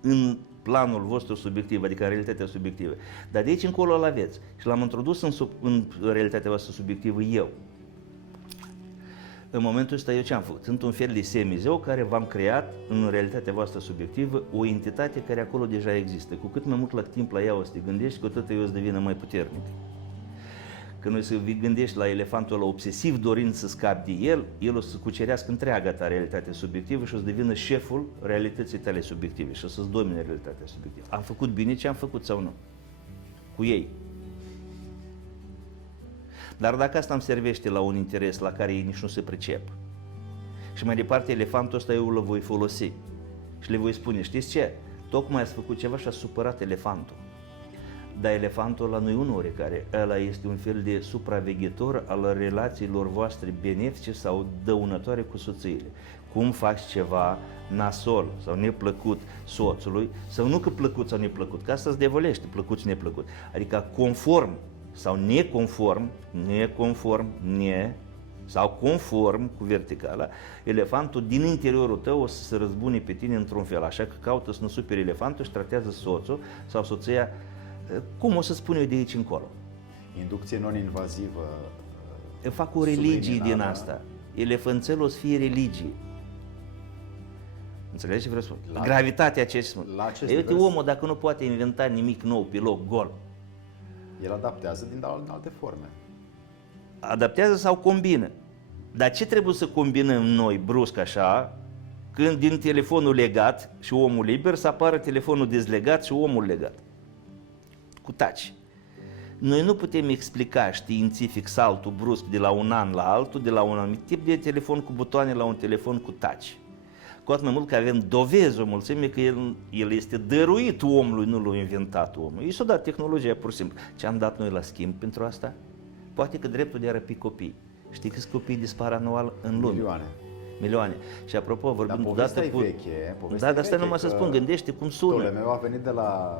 în planul vostru subiectiv, adică în realitatea subiectivă. Dar de aici încolo îl aveți. Și l-am introdus în realitatea voastră subiectivă eu. În momentul ăsta eu ce am făcut? Sunt un fel de semizeu care v-am creat în realitatea voastră subiectivă o entitate care acolo deja există. Cu cât mai mult la timp la ea o să te gândești, cu atât eu o să devină mai puternic. Când o să gândești la elefantul ăla obsesiv dorind să scapi de el, el o să cucerească întreaga ta realitate subiectivă și o să devină șeful realității tale subiective și o să-ți domine realitatea subiectivă. Am făcut bine ce am făcut sau nu? Cu ei. Dar dacă asta îmi servește la un interes la care ei nici nu se pricep și mai departe elefantul ăsta eu îl voi folosi și le voi spune, știți ce? Tocmai ați făcut ceva și a supărat elefantul. Dar elefantul ăla nu e un oarecare, ăla este un fel de supraveghetor al relațiilor voastre benefice sau dăunătoare cu soțiile. Cum faci ceva nasol sau neplăcut soțului, sau nu că plăcut sau neplăcut, că asta îți devolește plăcut și neplăcut, adică conform sau neconform, sau conform cu verticala, elefantul din interiorul tău o să se răzbune pe tine într-un fel, așa că caută să nu superi elefantul și tratează soțul sau soția, cum o să spun eu de aici încolo. Inducție non-invazivă. Eu fac o religie din asta. Elefanțelul o să fie religie. Înțelegi ce vreau să spun? Gravitatea ce spun. Uite, omul dacă nu poate inventa nimic nou pe loc gol, el adaptează din alte forme. Adaptează sau combină. Dar ce trebuie să combinăm noi brusc așa, când din telefonul legat și omul liber să apară telefonul dezlegat și omul legat? Cu taci. Noi nu putem explica științific saltul brusc de la un an la altul, de la un anumit tip de telefon cu butoane la un telefon cu taci. Cu atât mai mult că avem dovezi o mulțime că el este dăruit omului, nu l-a inventat omul. I s-a dat tehnologia pur și simplu. Ce am dat noi la schimb pentru asta? Poate că dreptul de a răpi copii. Știi câți copii dispar anual în lume? Milioane. Și apropo, vorbim de dată Da, dar stai numai să spun, gândește cum sună. Tolemeu a venit de la...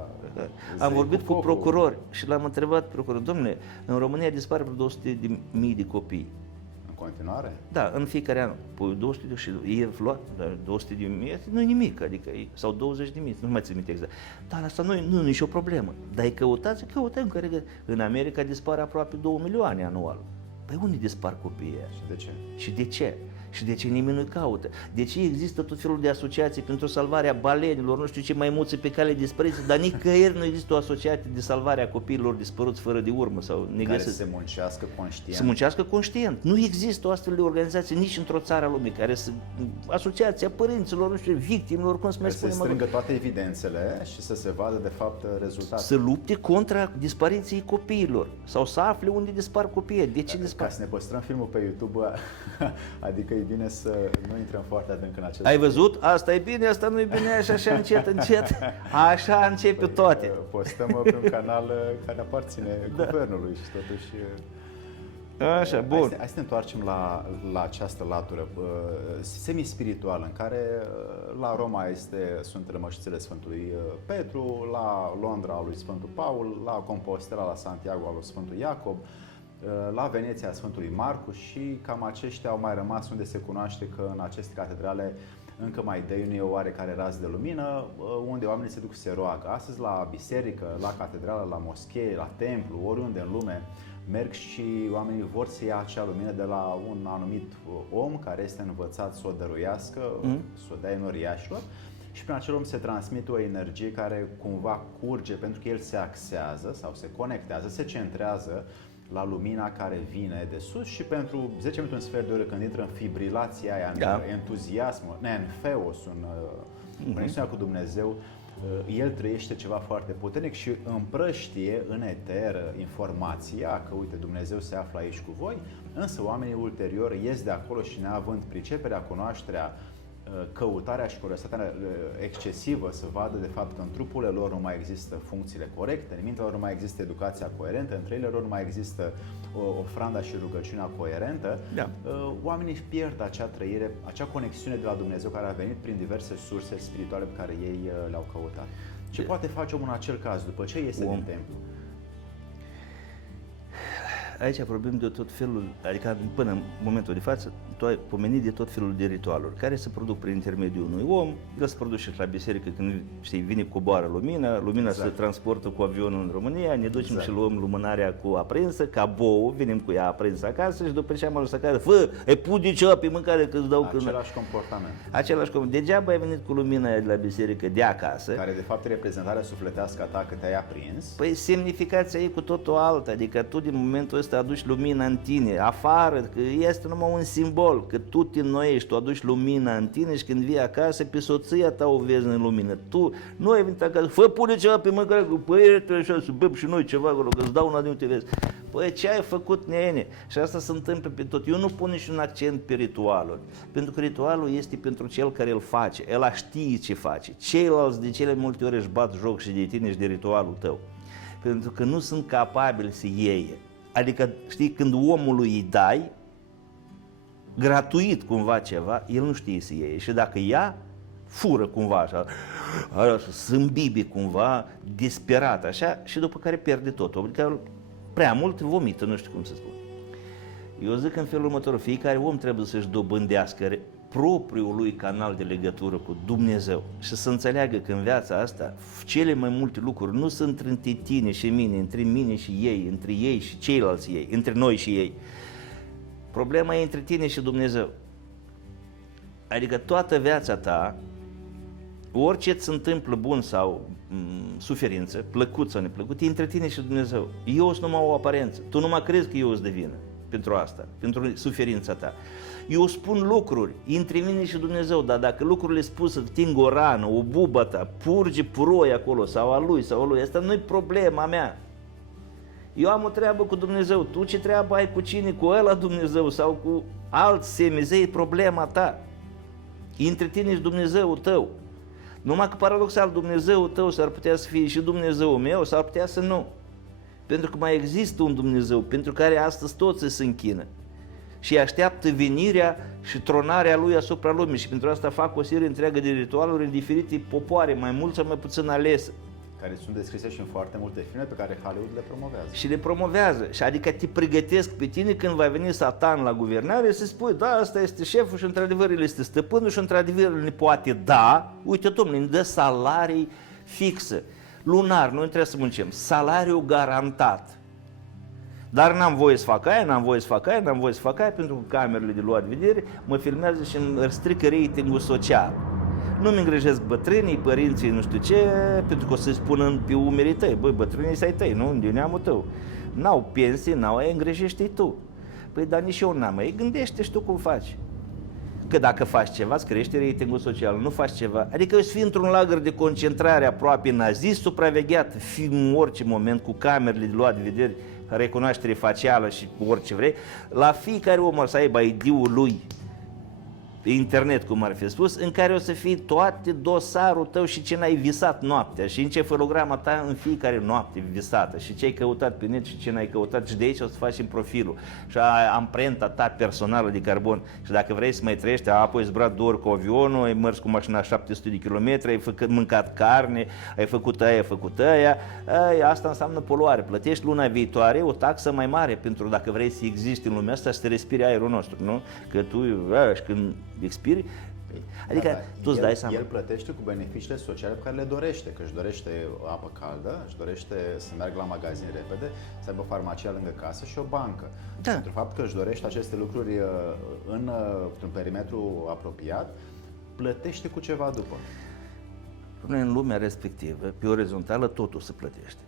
Am vorbit cu procurori și l-am întrebat procuror, domnule, în România dispar vreo 200.000 de copii. În continuare? Da, în fiecare an. Păi 200 de și e luat, dar 200.000 nu e nimic, adică sau 20.000, nu mai țin minte exact. Dar asta nu e nicio problemă. Dar căutăm, în America dispar aproape 2 milioane anual. Păi unde dispar copiii ăia? Și de ce? Și de ce? Și de ce nimeni nu caută? De ce există tot felul de asociații pentru salvarea balenilor, nu știu ce maimuțe pe cale dispăruți, dar nicăieri nu există o asociație de salvare a copiilor dispăruți fără de urmă sau care să se muncească conștient. Să muncească conștient. Nu există o astfel de organizație nici într-o țară a lumii care să asociația părinților, nu știu, victimilor, cum să mai spunem. Să strângă toate evidențele și să se vadă de fapt rezultatele. Să lupte contra dispariției copiilor sau să afle unde dispar copiii. De ce dispar? Ca să ne păstrăm filmul pe YouTube, adică e bine să nu intrăm foarte adânc în acest. Ai văzut? Asta e bine, asta nu e bine, așa încet, așa începe toate. Postăm pe un canal care aparține guvernului și totuși... Așa, bun. Hai să ne întoarcem la această latură semi-spirituală în care la Roma sunt rămășițele Sfântului Petru, la Londra al lui Sfântul Paul, la Compostela, la Santiago al lui Sfântul Iacob, la Veneția Sfântului Marcu și cam aceștia au mai rămas unde se cunoaște că în aceste catedrale încă mai dăinuie o oarecare rază de lumină, unde oamenii se duc să se roagă. Astăzi la biserică, la catedrală, la moschee, la templu, oriunde în lume merg și oamenii vor să ia acea lumină de la un anumit om care este învățat să o dăruiască, să o dea enoriașilor și prin acel om se transmite o energie care cumva curge pentru că el se axează sau se conectează, se centrează la lumina care vine de sus și pentru 10 minute, un sfert de oră, când intră în fibrilația aia, în entuziasm, în feos, în conexiunea cu Dumnezeu, el trăiește ceva foarte puternic și împrăștie în eter informația că, uite, Dumnezeu se află aici cu voi, însă oamenii ulterior ies de acolo și neavând priceperea, cunoașterea, căutarea și curiozitatea excesivă să vadă de fapt că în trupurile lor nu mai există funcțiile corecte, în mintea lor nu mai există educația coerentă, în trăirile lor nu mai există ofranda și rugăciunea coerentă, oamenii își pierd acea trăire, acea conexiune de la Dumnezeu care a venit prin diverse surse spirituale pe care ei le-au căutat. Ce poate face omul în acel caz după ce iese din templu? Aici vorbim de tot felul, adică până în momentul de față, tu ai pomenit de tot felul de ritualuri care se produc prin intermediul unui om, el se produce și la biserică când, știi, vine coboară lumina se transportă cu avionul în România, ne ducem și luăm lumânarea cu aprinsă, ca bou, venim cu ea aprinsă acasă și după ce am ajuns acasă, pune ceva pe mâncare că-ți dau când... Același comportament. Degeaba ai venit cu lumina aia de la biserică de acasă. Care de fapt e reprezentarea sufletească a ta că te-ai aprins. Păi semnificația e cu totul altă, adică tu din momentul ăsta aduci lumina în tine, afară, că este numai un simbol, că tu te înnoiești, tu aduci lumina în tine și când vii acasă, pe soția ta o vezi în lumină. Tu nu ai venit acasă, pune ceva pe mâncare, păi așa, să bem și noi ceva acolo, că îți dau una de unde te vezi. Păi ce ai făcut, nene? Și asta se întâmplă pe tot. Eu nu pun niciun accent pe ritualuri, pentru că ritualul este pentru cel care îl face, el știe ce face. Ceilalți de cele multe ori își bat joc și de tine și de ritualul tău, pentru că nu sunt capabili să iei. Adică, știi, când omului îi dai, gratuit cumva ceva, el nu știe să iei. Și dacă ia, fură cumva așa, să îmbibe cumva, disperat așa, și după care pierde totul. Adică prea mult vomită, nu știu cum să spun. Eu zic în felul următor, fiecare om trebuie să-și dobândească propriul lui canal de legătură cu Dumnezeu și să înțeleagă că în viața asta cele mai multe lucruri nu sunt între tine și mine, între mine și ei, între ei și ceilalți ei, între noi și ei. Problema e între tine și Dumnezeu. Adică toată viața ta, orice ți se întâmplă bun sau suferință, plăcut sau neplăcut, e între tine și Dumnezeu. Eu sunt numai o aparență. Tu numai crezi că eu sunt de vină pentru asta, pentru suferința ta. Eu spun lucruri între mine și Dumnezeu, dar dacă lucrurile spuse ting o rană, o bubă ta, purge puroi acolo sau a lui sau a lui, asta nu-i problema mea. Eu am o treabă cu Dumnezeu, tu ce treabă ai cu cine, cu ăla Dumnezeu sau cu alți semizei, problema ta. Între tine și Dumnezeul tău. Numai că paradoxal Dumnezeul tău s-ar putea să fie și Dumnezeul meu, s-ar putea să nu. Pentru că mai există un Dumnezeu pentru care astăzi toți se închină și așteaptă venirea și tronarea Lui asupra lumii și pentru asta fac o serie întreagă de ritualuri în diferite popoare, mai mult sau mai puțin alese. Care sunt descrise și în foarte multe filme pe care Hollywood le promovează. Și le promovează. Și adică te pregătesc pe tine când va veni Satan la guvernare să spui, da, asta este șeful și într-adevăr el este stăpânul și într-adevăr ne poate da, uite domnule, ne dă salarii fixe, lunar, noi trebuie să muncim, salariu garantat. Dar n-am voie să fac aia, n-am voie să fac aia, n-am voie să fac aia, pentru că camerele de luat vedere mă filmează și îmi strică ratingul social. Nu-mi îngrijesc bătrânii, părinții, nu știu ce, pentru că o să-i spună pe umerii tăi, băi, bătrânii să-i tăi, nu, din neamul tău. N-au pensii, n-au aia, îngrijește-i tu. Păi, dar nici eu n-am, ei, gândește și tu cum faci. Că dacă faci ceva, îți crește ratingul social, nu faci ceva. Adică eu să fii într-un lagăr de concentrare aproape nazist, supravegheat, fi în orice moment cu camerele de luat vedere, recunoaștere facială și orice vrei, la fiecare om o să aibă ID-ul lui pe internet, cum ar fi spus, în care o să fie toate dosarul tău și ce n-ai visat noaptea și encefalograma ta în fiecare noapte visată și ce ai căutat pe net și ce n-ai căutat și de aici o să faci în profilul și amprenta ta personală de carbon și dacă vrei să mai trăiești, apoi zburat 2 ori cu avionul, ai mers cu mașina 700 de kilometri, ai mâncat carne, ai făcut aia, asta înseamnă poluare. Plătești luna viitoare o taxă mai mare pentru dacă vrei să existi în lumea asta și să respiri aerul nostru, nu? Că tu, și când expiri, adică tu îți dai seama. El plătește cu beneficiile sociale pe care le dorește, că își dorește apă caldă, își dorește să meargă la magazin repede, să aibă farmacia lângă casă și o bancă. Da. Pentru faptul că își dorește aceste lucruri într-un perimetru apropiat, plătește cu ceva după. În lumea respectivă, pe orizontală, totul se plătește.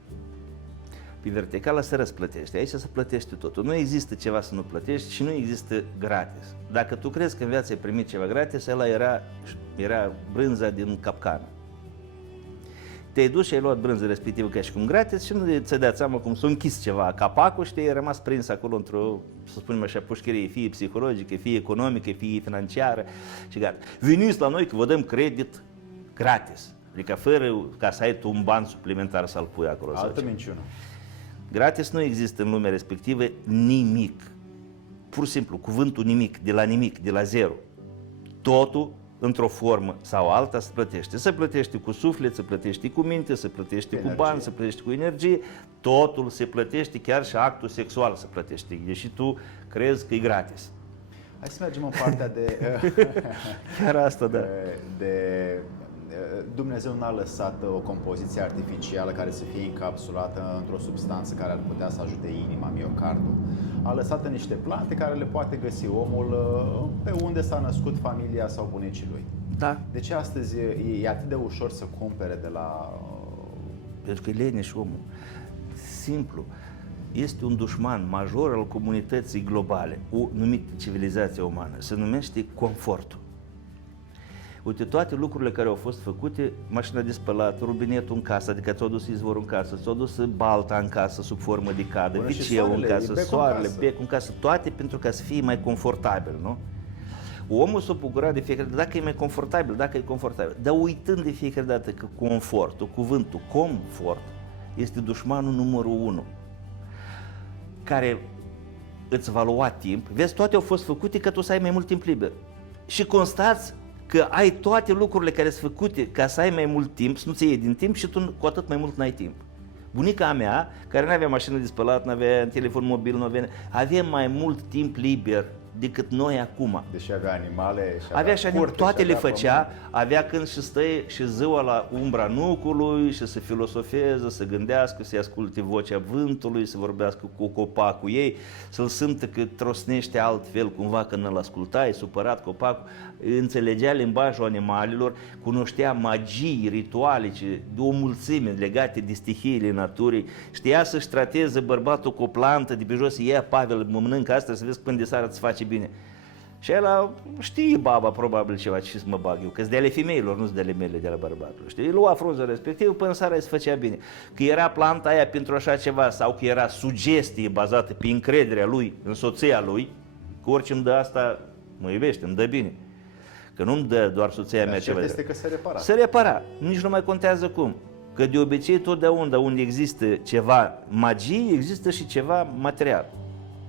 Pe verticală se răsplătește, aici se plătește totul. Nu există ceva să nu plătești și nu există gratis. Dacă tu crezi că în viață ai primit ceva gratis, ăla era brânza din capcană. Te-ai dus și ai luat brânza respectivă ca și cum gratis și nu ți-ai dat seama cum s-a închis ceva capacul și te-ai rămas prins acolo într-o, să spunem așa, pușcărie, fie psihologică, fie economică, fie financiară și gata. Veniți la noi că vă dăm credit gratis, adică fără ca să ai tu un ban suplimentar să-l pui acolo. Altă minciună. Gratis nu există în lumea respectivă nimic. Pur și simplu, cuvântul nimic, de la zero. Totul, într-o formă sau alta, se plătește. Se plătește cu suflet, se plătește cu minte, se plătește cu bani, se plătește cu energie. Totul se plătește, chiar și actul sexual se plătește. Deși tu crezi că e gratis. Hai să mergem în partea de... Chiar asta, da. Dumnezeu n-a lăsat o compoziție artificială care să fie încapsulată într-o substanță care ar putea să ajute inima, miocardul. A lăsat niște plante care le poate găsi omul pe unde s-a născut familia sau bunicii lui. Da. De ce astăzi e atât de ușor să cumpere de la... Pentru că e leneș omul. Simplu. Este un dușman major al comunității globale, numit civilizația umană. Se numește confortul. Uite, toate lucrurile care au fost făcute, mașina de spălat, rubinetul în casă, adică ți-au dus izvorul în casă, ți-au dus balta în casă sub formă de cadă, WC-ul în casă, soarele, becul în casă, toate pentru ca să fie mai confortabil, nu? Omul s-a bucurat de fiecare dată, dacă e mai confortabil, dar uitând de fiecare dată că confortul, cuvântul confort, este dușmanul numărul 1, care îți va lua timp. Vezi, toate au fost făcute ca tu să ai mai mult timp liber. Și constați că ai toate lucrurile care sunt făcute ca să ai mai mult timp, să nu ți iei din timp și tu cu atât mai mult n-ai timp. Bunica mea, care nu avea mașină de spălat, nu avea telefon mobil, avea mai mult timp liber decât noi acum. Deși avea animale și avea și curte, toate și le făcea, pământ. avea când și stă și ziua la umbra nucului și să filosofeze, să gândească, să asculte vocea vântului, să vorbească cu copacul ei, să-l simtă că trosnește altfel cumva când îl asculta, e supărat copacul, înțelegea limbajul animalelor, cunoștea magii ritualice de o mulțime legate de stihiile naturii, știa să-și trateze bărbatul cu o plantă de pe jos, ia Pavel, mă mănâncă asta, să vezi până de seară îți face bine. Și el știe baba probabil ceva ce să mă bag eu, că-s de ale femeilor, nu-s de ale mele, de la bărbatul. Știi? Îi lua frunza respectiv, până seara îi se făcea bine. Că era planta aia pentru așa ceva sau că era sugestie bazată pe încrederea lui în soția lui, că orice îmi dă asta, mă iubește, îmi dă bine. că nu-mi dă doar soția mea Dar ceva. este că se repara. Se repara, nici nu mai contează cum. Că de obicei totdeauna unde există ceva magie, există și ceva material.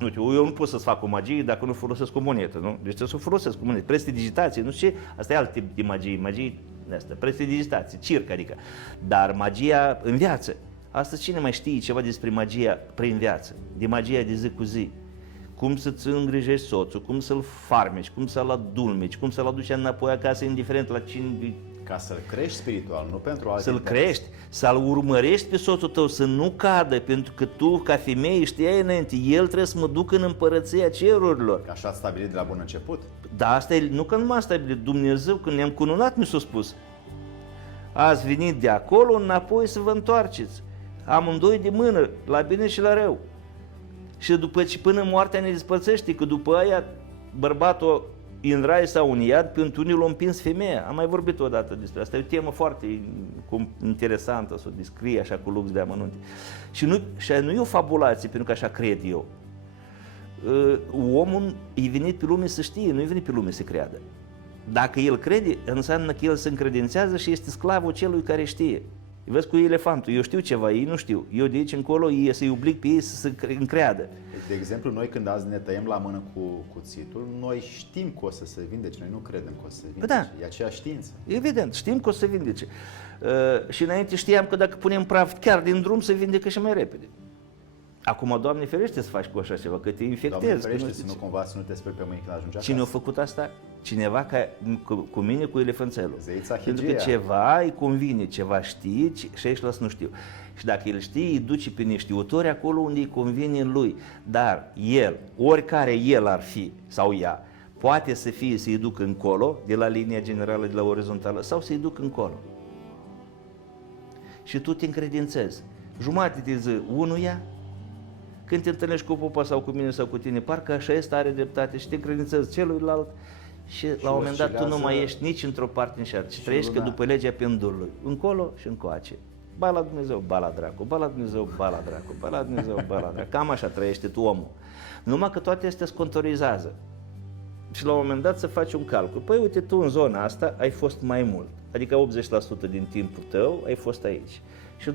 Uite, eu nu pot să-ți fac o magie dacă nu folosesc o monetă, nu? Deci trebuie să o folosesc o monetă. Prestidigitație, nu știu ce, asta e alt tip de magie de asta, prestidigitație, circ, adică. Dar magia în viață, astăzi cine mai știe ceva despre magia prin viață, de magia de zi cu zi? Cum să-ți îngrijești soțul, cum să-l farmeci, cum să-l adulmeci, cum să-l aduci înapoi acasă, indiferent la cine. Ca să-l crești spiritual, nu pentru alte Să-l interese. crești, să-l urmărești pe soțul tău, să nu cadă, pentru că tu, ca femeie, știai înainte, el trebuie să mă ducă în împărăția cerurilor. Așa ați stabilit de la bun început? Dar asta e, nu că nu m-a stabilit, Dumnezeu, când ne-am cununat, mi s-a spus. Ați venit de acolo înapoi să vă întoarceți. Amândoi de mână, la bine și la rău. Și după ce până moartea ne despărțește, că după aia bărbatul în rai sau în iad, pentru unii l-a împins femeia. Am mai vorbit odată despre asta. E o temă foarte interesantă, să o descrie așa cu lux de amănunte. Și nu e o fabulație, pentru că așa cred eu. Omul e venit pe lume să știe, nu e venit pe lume să creadă. Dacă el crede, înseamnă că el se încredințează și este sclavul celui care știe. Vezi cu elefantul, eu știu ceva, ei nu știu. Eu de aici încolo să-i oblig pe ei să se încreadă. De exemplu, noi când azi ne tăiem la mână cu cuțitul, noi știm că o să se vindece, noi nu credem că o să se vindece. Da. E aceeași știință. Evident, știm că o să se vindece. Și înainte știam că dacă punem praf chiar din drum, se vindecă și mai repede. Acum, Doamne ferește să faci cu așa ceva, că te infectezi. Doamne ferește să nu cumva să nu te speli pe mâini când ajungi acasă. Cine a făcut asta? Cineva cu mine, cu elefanțelul. Zeița Pentru că Higeia. ceva îi convine, ceva știe și aici nu știu. Și dacă el știe, îi duce pe neștiutori acolo unde îi convine lui. Dar el, oricare el ar fi sau ea, poate să fie să-i ducă încolo, de la linia generală, de la orizontală, sau să-i ducă încolo. Și tu te încredințezi. Jumate de zi unuia, când te întâlnești cu popa sau cu mine sau cu tine, parcă așa este, are dreptate și te încredințezi celuilalt și la un moment dat tu nu mai ești nici într-o parte, nici altă. Și trăiești că după legea pendulului, încolo și încoace. Ba la Dumnezeu, ba la dracu, ba la Dumnezeu, ba la dracu, ba la Dumnezeu, ba la dracu. Cam așa trăiește tu omul. Numai că toate astea se contorizează. Și la un moment dat să faci un calcul. Păi uite, tu în zona asta ai fost mai mult. Adică 80% din timpul tău ai fost aici. Și 20%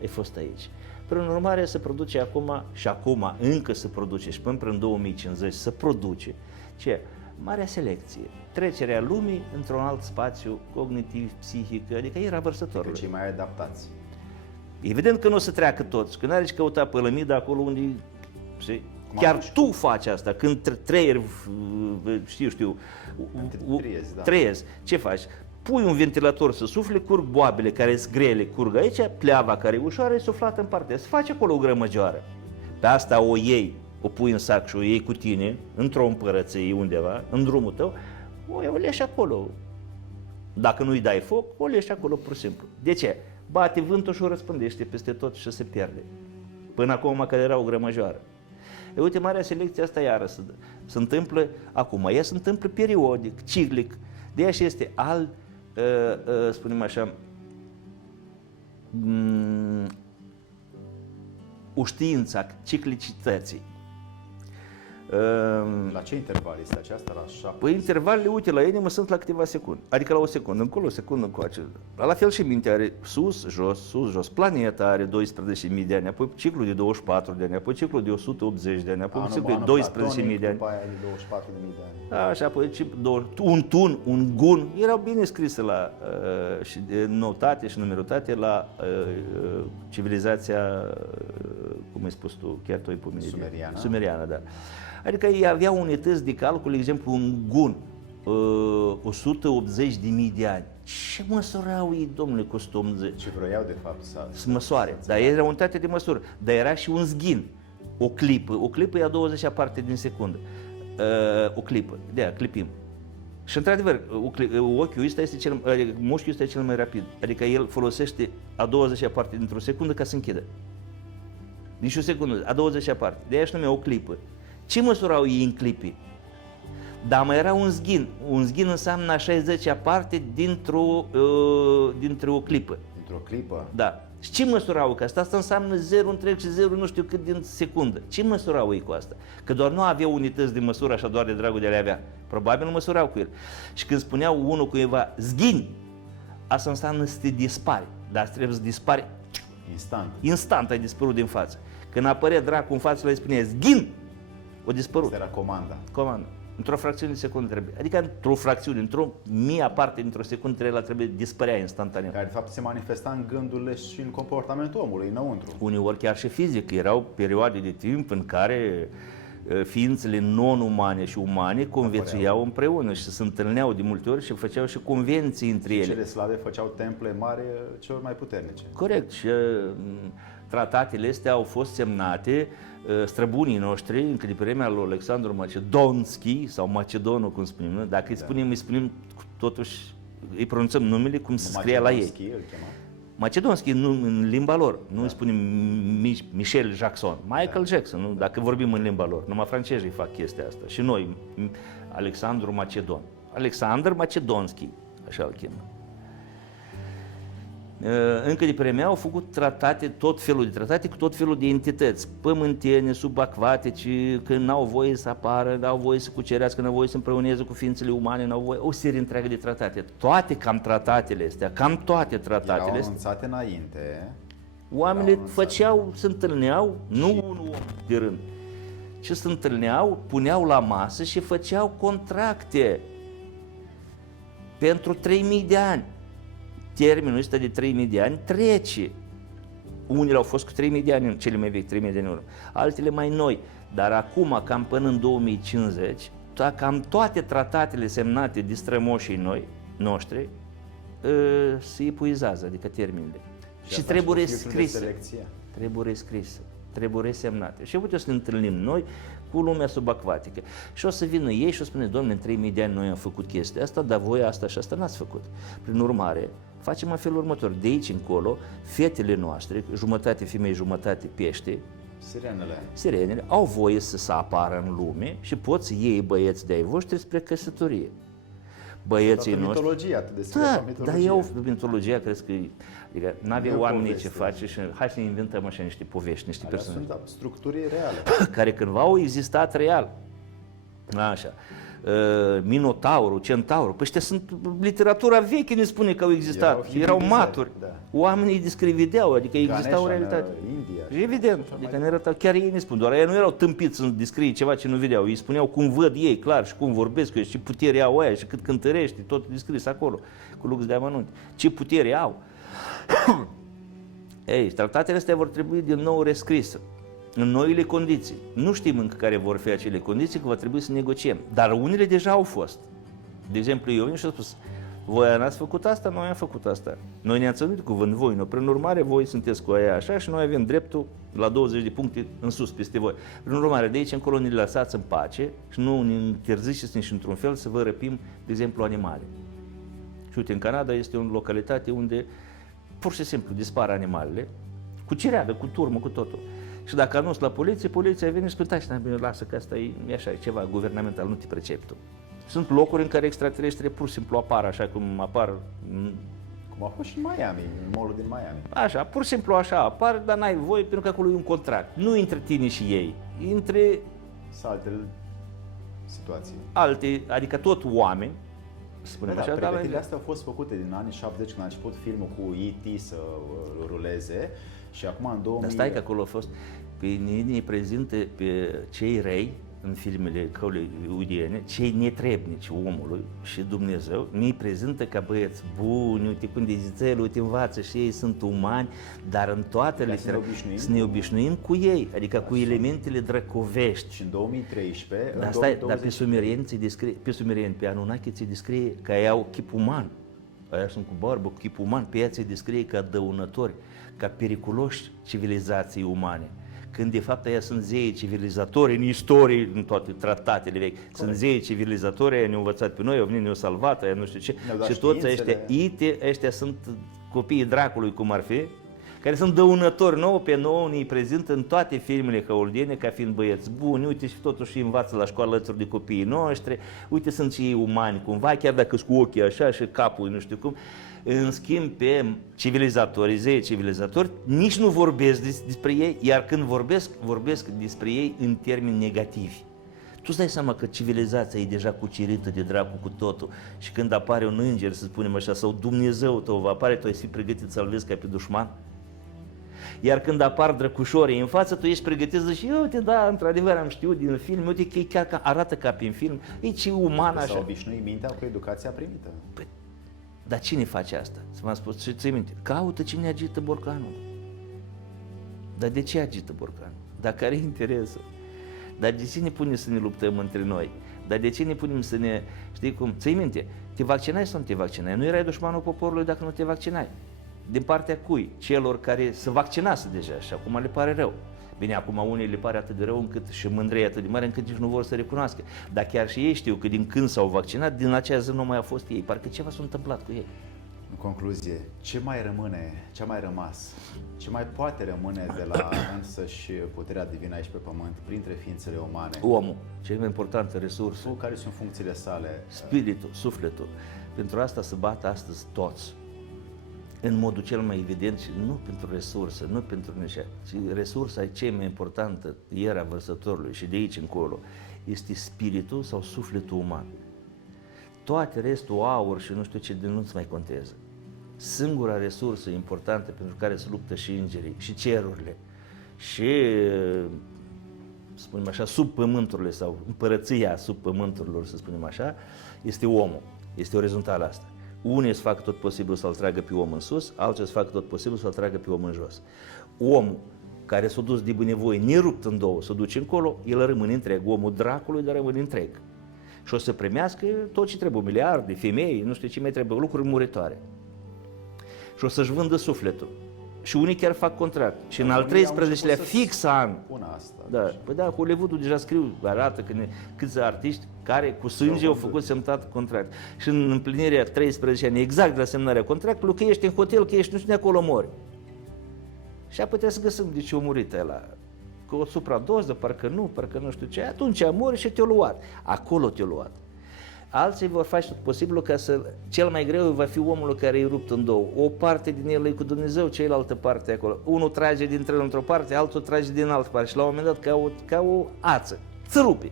ai fost aici. Prin urmare se produce acum, și acum încă se produce, și până în 2050 se produce, ce? Marea selecție. Trecerea lumii într-un alt spațiu cognitiv, psihic, adică era vărsătorul. Cei mai adaptați. Evident că nu o să treacă toți, că n-are ce căuta pălămidă acolo unde... Chiar tu faci asta, când trăieri, știu, trăiezi, ce faci? Pui un ventilator să sufle, curg boabele care sunt grele, curg aici, pleava care e ușoară e suflată în partea. Să faci acolo o grămăgioară. Pe asta o iei, o pui în sac și o iei cu tine, într-o împărăție undeva, în drumul tău, o leși acolo. Dacă nu-i dai foc, o leși acolo pur și simplu. De ce? Bate vântul și o răspândește peste tot și se pierde. Până acum că era o grămăjoară. E, uite, marea selecție asta iară se întâmplă acum. Ea se întâmplă periodic, ciclic. De aia și este spunem așa, o știință a ciclicității. La ce interval este aceasta? La 7? Păi intervalele, uite, la ele sunt la câteva secunde. Adică la o secundă încolo, o secundă încoace. La fel și mintea are sus, jos. Planeta are 12.000 de ani, apoi ciclul de 24 de ani, apoi ciclul de 180 de ani, apoi ciclul de 12.000 de ani. După aia de 24.000 de ani. Așa, apoi un tun, un gun, erau bine scrise la, și notate și numerotate la civilizația, cum ai spus tu, chiar tu ai pomenit. Sumeriană, da. Adică ei aveau unități de calcul, de exemplu, un gun, 180.000 de ani. Ce măsurau ei, domnule, cu 180? Ce vroiau, de fapt, să măsoare. Dar era o unitate de măsură. Dar era și un zghin, o clipă e a 20-a parte din secundă. O clipă, de-aia clipim. Și într-adevăr, ochiul ăsta este mușchiul ăsta e cel mai rapid. Adică el folosește a 20-a parte dintr-o secundă ca să închidă. Nici o secundă, a 20-a parte. De-aia își numea o clipă. Ce măsurau ei în clipi? Dar mai era un zghin. Un zghin înseamnă a 60-a parte dintr-o clipă. Dintr-o clipă? Da. Și ce măsurau că asta înseamnă 0 întreg și 0 nu știu cât din secundă. Ce măsurau ei cu asta? Că doar nu aveau unități de măsură așa doar de dragul de a le avea. Probabil nu măsurau cu el. Și când spuneau unul cuiva zghini, asta înseamnă să te dispari. Dar trebuie să dispari Instant. instant, ai dispărut din față. Când apărea dracul în față, le spunea zghin, o dispărut. Asta era comanda. Comandă. Într-o fracțiune de secundă trebuie. Adică într-o fracțiune, într-o mia parte dintr-o secundă trebuie dispărea instantaneu. Care de fapt se manifesta în gândurile și în comportamentul omului înăuntru. Uneori chiar și fizic. Erau perioade de timp în care ființele non-umane și umane conviețuiau împreună și se întâlneau de multe ori și făceau și convenții între ele. Cele slabe făceau temple mari celor mai puternice. Corect. Și tratatele astea au fost semnate, străbunii noștri, încă de pe vremea lui Alexandru Macedonski, sau Macedonul, cum spunem, dacă îi spunem totuși, îi pronunțăm numele cum se scria la ei. Macedonski în limba lor, nu îi spunem Michel Jackson, Michael Jackson, nu? Dacă vorbim în limba lor, numai francezii fac chestia asta. Și noi, Alexandru Macedon, Alexandru Macedonski, așa îl chemă. Încă de pe vremea au făcut tratate, tot felul de tratate cu tot felul de entități, pământene, subacvatice, că n-au voie să apară, n-au voie să cucerească, n-au voie să împreuneze cu ființele umane, n-au voie, o serie întreagă de tratate. Toate tratatele astea, cam toate tratatele astea. Erau anunțate înainte. Oamenii făceau, se întâlneau, nu un om de rând, ci se întâlneau, puneau la masă și făceau contracte pentru 3000 de ani. Termenul ăsta de 3000 de ani trece. Unele au fost cu 3000 de ani, cele mai vechi, 3000 de ani în urmă, altele mai noi. Dar acum, cam până în 2050, cam toate tratatele semnate de strămoșii noștri se epuizează, adică termenele. Și trebuie rescrise. Trebuie rescrise, trebuie resemnate. Și putem să ne întâlnim noi cu lumea subacvatică. Și o să vină ei și o spune, Doamne, în 3000 de ani noi am făcut chestia asta, dar voi asta și asta n-ați făcut. Prin urmare, facem în felul următor. De aici încolo, fetele noastre, jumătate femei, jumătate pește, sirenele, au voie să apară în lume și pot să iei băieți de-ai voștri spre căsătorie. Băieții noștri... mitologia, atât de scrie dar eu, mitologia, crezi că... Adică n-avea oamenii ce face și hai să ne inventăm așa niște povești, niște personaje. Sunt structuri reale. Care cândva au existat real. Așa. Minotaurul, Centaurul, păi ăștia sunt literatura veche, ne spune că au existat, erau maturi. Da. Oamenii descrivedeau, adică existau realitate. India. Evident, adică ne arătau, chiar ei ne spun, doar ei nu erau tâmpiți să descrie ceva ce nu vedeau, ei spuneau cum văd ei, clar, și cum vorbesc eu, și ce putere au aia, și cât cântărește, tot descris acolo, cu lux de amănunte. Ce putere au. Ei, tratatele astea vor trebui din nou rescrise în noile condiții. Nu știm încă care vor fi acele condiții, că va trebui să negociem. Dar unele deja au fost. De exemplu, eu și-am spus, voi n-ați făcut asta, noi am făcut asta. Noi ne-am ținut cuvânt, voi nu. Prin urmare, voi sunteți cu aia așa și noi avem dreptul la 20 de puncte în sus, peste voi. Prin urmare, de aici încolo ne lăsați în pace și nu ne interziceți nici într-un fel să vă răpim, de exemplu, animale. Și uite, în Canada este o localitate unde pur și simplu dispar animalele, cu cireadă, cu turmă, cu totul. Și dacă anunț la poliție, poliția vine și spune, lasă că asta e așa, e ceva guvernamental, nu te pricep tu. Sunt locuri în care extraterestri pur și simplu apar așa cum apar. Cum a fost și în Miami, în mall-ul din Miami. Așa, pur și simplu așa apar, dar n-ai voie pentru că acolo e un contract. Nu între tine și ei, între alte situații. Adică tot oameni, spunem așa, dar pregătirile astea au fost făcute din anii 70, când a început filmul cu E.T. să ruleze. Și acum în 2000... Dar stai că acolo a fost, ne prezintă pe cei răi în filmele hollywoodiene, cei netrebnici omului și Dumnezeu, ne prezintă ca băieți buni, uite cum de zițel, uite învață și ei sunt umani, dar în toate să ne obișnuim cu ei, adică cu elementele drăcovești. Și în 2013... Dar stai, dar pe sumerieni, pe Anunnaki ți descrie că ei au chip uman, aia sunt cu barbă, cu chip uman, pe ea ți descrie ca dăunători, ca periculoși civilizații umane, când de fapt aia sunt zei civilizatori în istorie, în toate tratatele vechi. Corect. Sunt zei civilizatori, aia ne-au învățat pe noi, au venit, ne-au salvat, aia nu știu ce. Și toți ăștia sunt copiii dracului, cum ar fi, care sunt dăunători nouă, pe nouă ne prezintă în toate filmele hollywoodiene ca fiind băieți buni, uite și totuși învață la școală alături de copiii noștri, uite sunt și ei umani cumva, chiar dacă sunt cu ochii așa și capul nu știu cum. În schimb, pe civilizatori, zei civilizatori, nici nu vorbesc despre ei, iar când vorbesc despre ei în termeni negativi. Tu îți dai seama că civilizația e deja cucerită de dracu cu totul și când apare un înger, să spunem așa, sau Dumnezeu tău va apare, tu ai fi pregătit să-l vezi ca pe dușman? Iar când apar drăcușorii în față, tu ești pregătit să zici, uite, da, într-adevăr am știut din film, uite că e chiar arată ca pe film, e ce uman așa. S-a obișnuit mintea cu educația primită. Păi, dar cine face asta? Să v-am spus, și ții minte, caută cine agită borcanul. Dar de ce agită borcanul? Dar care e interesul? Dar de ce ne punem să ne luptăm între noi? Dar de ce ne punem să ne... Știi cum? Ții minte, te vaccinai sau nu te vaccinai? Nu erai dușmanul poporului dacă nu te vaccinai. Din partea cui? Celor care se vaccinaseră deja și acum le pare rău. Bine, acum unii le pare atât de rău încât și mândria atât de mare încât nici nu vor să recunoască. Dar chiar și ei știu că din când s-au vaccinat, din acea zi nu mai au fost ei. Parcă ceva s-a întâmplat cu ei. În concluzie, ce mai rămâne, ce a mai rămas, ce mai poate rămâne de la însăși puterea divină aici pe pământ, printre ființele umane? Omul, cel mai important resursă. Care sunt funcțiile sale? Spiritul, sufletul. Pentru asta se bat astăzi toți. În modul cel mai evident și nu pentru resursă, nu pentru nici, ci resursa e cea mai importantă, era vărsătorului și de aici încolo, este spiritul sau sufletul uman. Toate restul, aur și nu știu ce, de nu-ți mai contează. Singura resursă importantă pentru care se luptă și îngerii, și cerurile, și, spunem așa, sub pământurile sau împărăția sub pământurilor, să spunem așa, este omul. Este orizontală asta. Unii îți fac tot posibil să-l tragă pe om în sus, alții îți fac tot posibil să-l tragă pe om în jos. Omul care s-a dus de bunăvoie nerupt în două, s-a duce încolo, el rămâne întreg. Omul dracului, dar rămâne întreg. Și o să primească tot ce trebuie, miliarde, femei, nu știu ce mai trebuie, lucruri muritoare. Și o să-și vândă sufletul. Și unii chiar fac contract. Și în al 13-lea fix an. Da, păi da, Hollywood-ul deja scriu, arată că câți artiști care cu sânge au făcut semnat contract. Și în împlinirea 13 ani, exact de la semnarea contractului, că ești în hotel, că ești nu știu de acolo mori. Și a putea să găsim de ce a murit ăla. Că o supradoză, parcă nu știu ce, atunci a murit și te-a luat. Acolo te-a luat. Alții vor face tot posibilul ca să... Cel mai greu va fi omul care e rupt în două. O parte din el e cu Dumnezeu, cealaltă parte acolo. Unul trage dintre el într-o parte, altul trage din altă parte și la un moment dat ca o ață. Țărupe.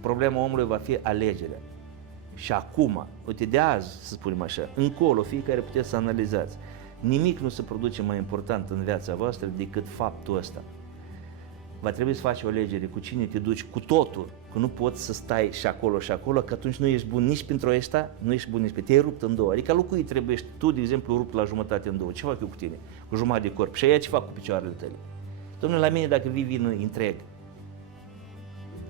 Problema omului va fi alegerea. Și acum, uite de azi, să spunem așa, încolo, fiecare puteți să analizați. Nimic nu se produce mai important în viața voastră decât faptul ăsta. Va trebui să faci o alegere cu cine te duci, cu totul, că nu poți să stai și acolo, că atunci nu ești bun nici pentru ăsta, nu ești bun nici pentru te-ai rupt în două. Adică lucrul trebuie, tu, de exemplu, rupt la jumătate în două. Ce fac eu cu tine? Cu jumătate de corp. Și aia ce fac cu picioarele tale? Dom'le, la mine dacă vii, vin întreg.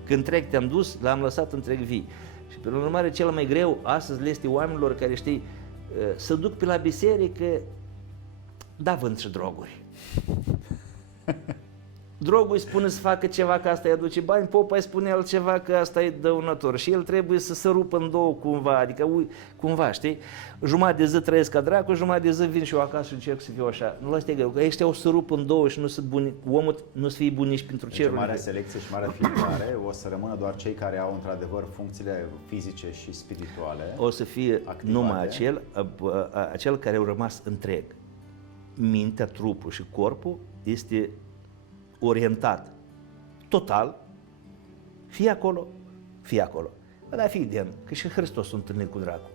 Când întreg te-am dus, l-am lăsat întreg vii. Și pe urmare, cel mai greu astăzi le este oamenilor care, știi, să duc pe la biserică, da, vând și droguri. Drogul îi spune să facă ceva că asta îi aduce bani, popa îi spune altceva că asta e dăunător și el trebuie să se rupă în două cumva, adică cumva, știi? Jumătate de zi trăiesc ca dracu, jumătate de zi vin și eu acasă și încerc să fiu așa. Nu lăsați greu, că ăștia o să rupă în două și nu sunt buni, omul nu să fie bun nici pentru cerul. Deci marea selecție și marea filtrare, o să rămână doar cei care au într-adevăr funcțiile fizice și spirituale. O să fie activate. Numai acel care au rămas întreg. Mintea, trupul și corpul este orientat total, fie acolo, fie acolo. Dar fie evident că și Hristos s-a întâlnit cu dracu.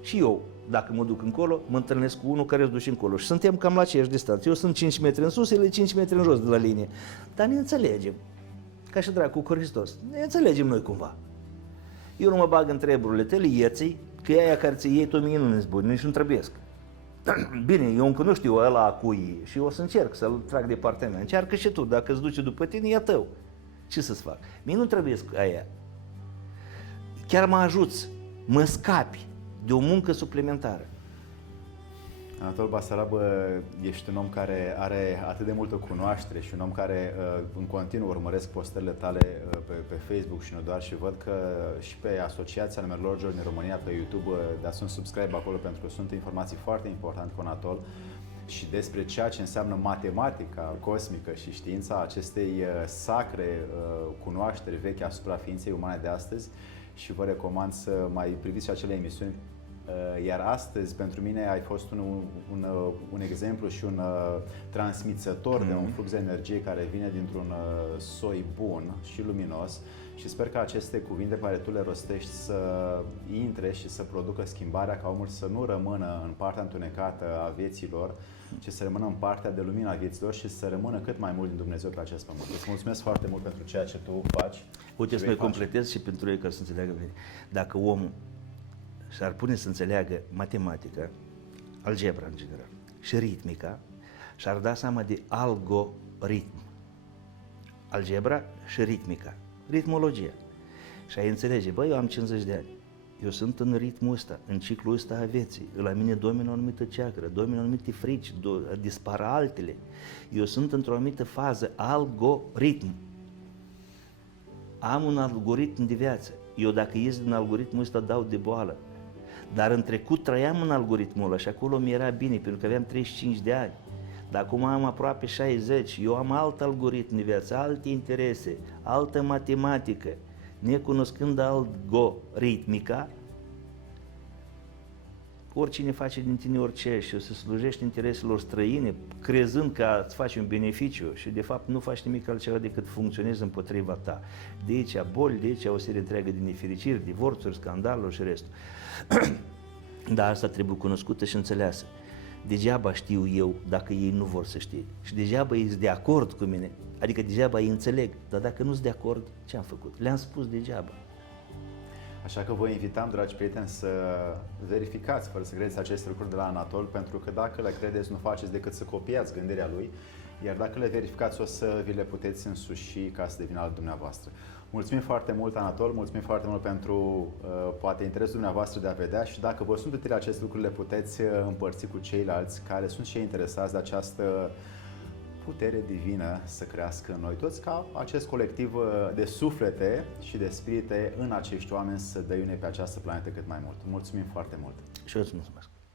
Și eu, dacă mă duc încolo, mă întâlnesc cu unul care îți duce încolo și suntem cam la aceeași distanță. Eu sunt 5 metri în sus, el e 5 metri în jos de la linie. Dar ne înțelegem, ca și dracu cu Hristos. Ne înțelegem noi cumva. Eu nu mă bag în treburile tale, ieții, că e aia care ți iei tu mie nu ne-s buni, nici nu trebuiesc. Bine, eu încă nu știu ăla cui și eu o să încerc să-l trag de partea mea. Încearcă și tu, dacă îți duce după tine, e a tău. Ce să-ți fac? Mie nu trebuie aia. Chiar mă ajuți, mă scapi de o muncă suplimentară. Anatol Basarabă, ești un om care are atât de multă cunoaștere și un om care în continuu urmăresc postările tale pe Facebook și nu doar, și văd că și pe Asociația Numerologilor din România pe YouTube dați un subscribe acolo pentru că sunt informații foarte importante cu Anatol și despre ceea ce înseamnă matematica cosmică și știința acestei sacre cunoașteri vechi asupra ființei umane de astăzi, și vă recomand să mai priviți și acele emisiuni. Iar astăzi, pentru mine, ai fost un exemplu și un transmițător de un flux de energie care vine dintr-un soi bun și luminos, și sper că aceste cuvinte pe care tu le rostești să intre și să producă schimbarea, ca omul să nu rămână în partea întunecată a vieților, ci să rămână în partea de lumină a vieților și să rămână cât mai mult din Dumnezeu pe acest pământ. Îți mulțumesc foarte mult pentru ceea ce tu faci. Uite, să mai completez și pentru ei ca să înțeleagă bine. Dacă omul și-ar pune să înțeleagă matematica, algebra în general, și ritmica, și-ar da seama de algoritm. Algebra și ritmica, ritmologia. Și ai înțelege, băi, eu am 50 de ani, eu sunt în ritmul ăsta, în ciclul ăsta a vieții, la mine domină o anumită ceacră, domină anumite frici, dispar altele, eu sunt într-o anumită fază, algoritm. Am un algoritm de viață, eu dacă ies din algoritmul ăsta dau de boală. Dar în trecut trăiam în algoritmul ăla și acolo mi era bine, pentru că aveam 35 de ani. Dar acum am aproape 60, eu am alt algoritm de viață, alte interese, altă matematică. Necunoscând algoritmica, oricine face din tine orice și o să slujești intereselor străine, crezând că îți faci un beneficiu și de fapt nu faci nimic altceva decât funcționezi împotriva ta. De aici boli, de aici o serie întreagă de nefericiri, divorțuri, scandaluri și restul. Dar asta trebuie cunoscută și înțeleasă. Degeaba știu eu dacă ei nu vor să știe. Și degeaba ei sunt de acord cu mine. Adică degeaba ei înțeleg. Dar dacă nu sunt de acord, ce am făcut? Le-am spus degeaba. Așa că vă invitam, dragi prieteni, să verificați, fără să credeți aceste lucruri de la Anatol, pentru că dacă le credeți, nu faceți decât să copiați gândirea lui, iar dacă le verificați, o să vi le puteți însuși ca să devină al dumneavoastră. Mulțumim foarte mult, Anatol, mulțumim foarte mult pentru poate interesul dumneavoastră de a vedea, și dacă vă sunt utile aceste lucruri, le puteți împărți cu ceilalți care sunt și ei interesați de această putere divină să crească în noi toți, ca acest colectiv de suflete și de spirite în acești oameni să dăiune pe această planetă cât mai mult. Mulțumim foarte mult! Și eu îți mulțumesc!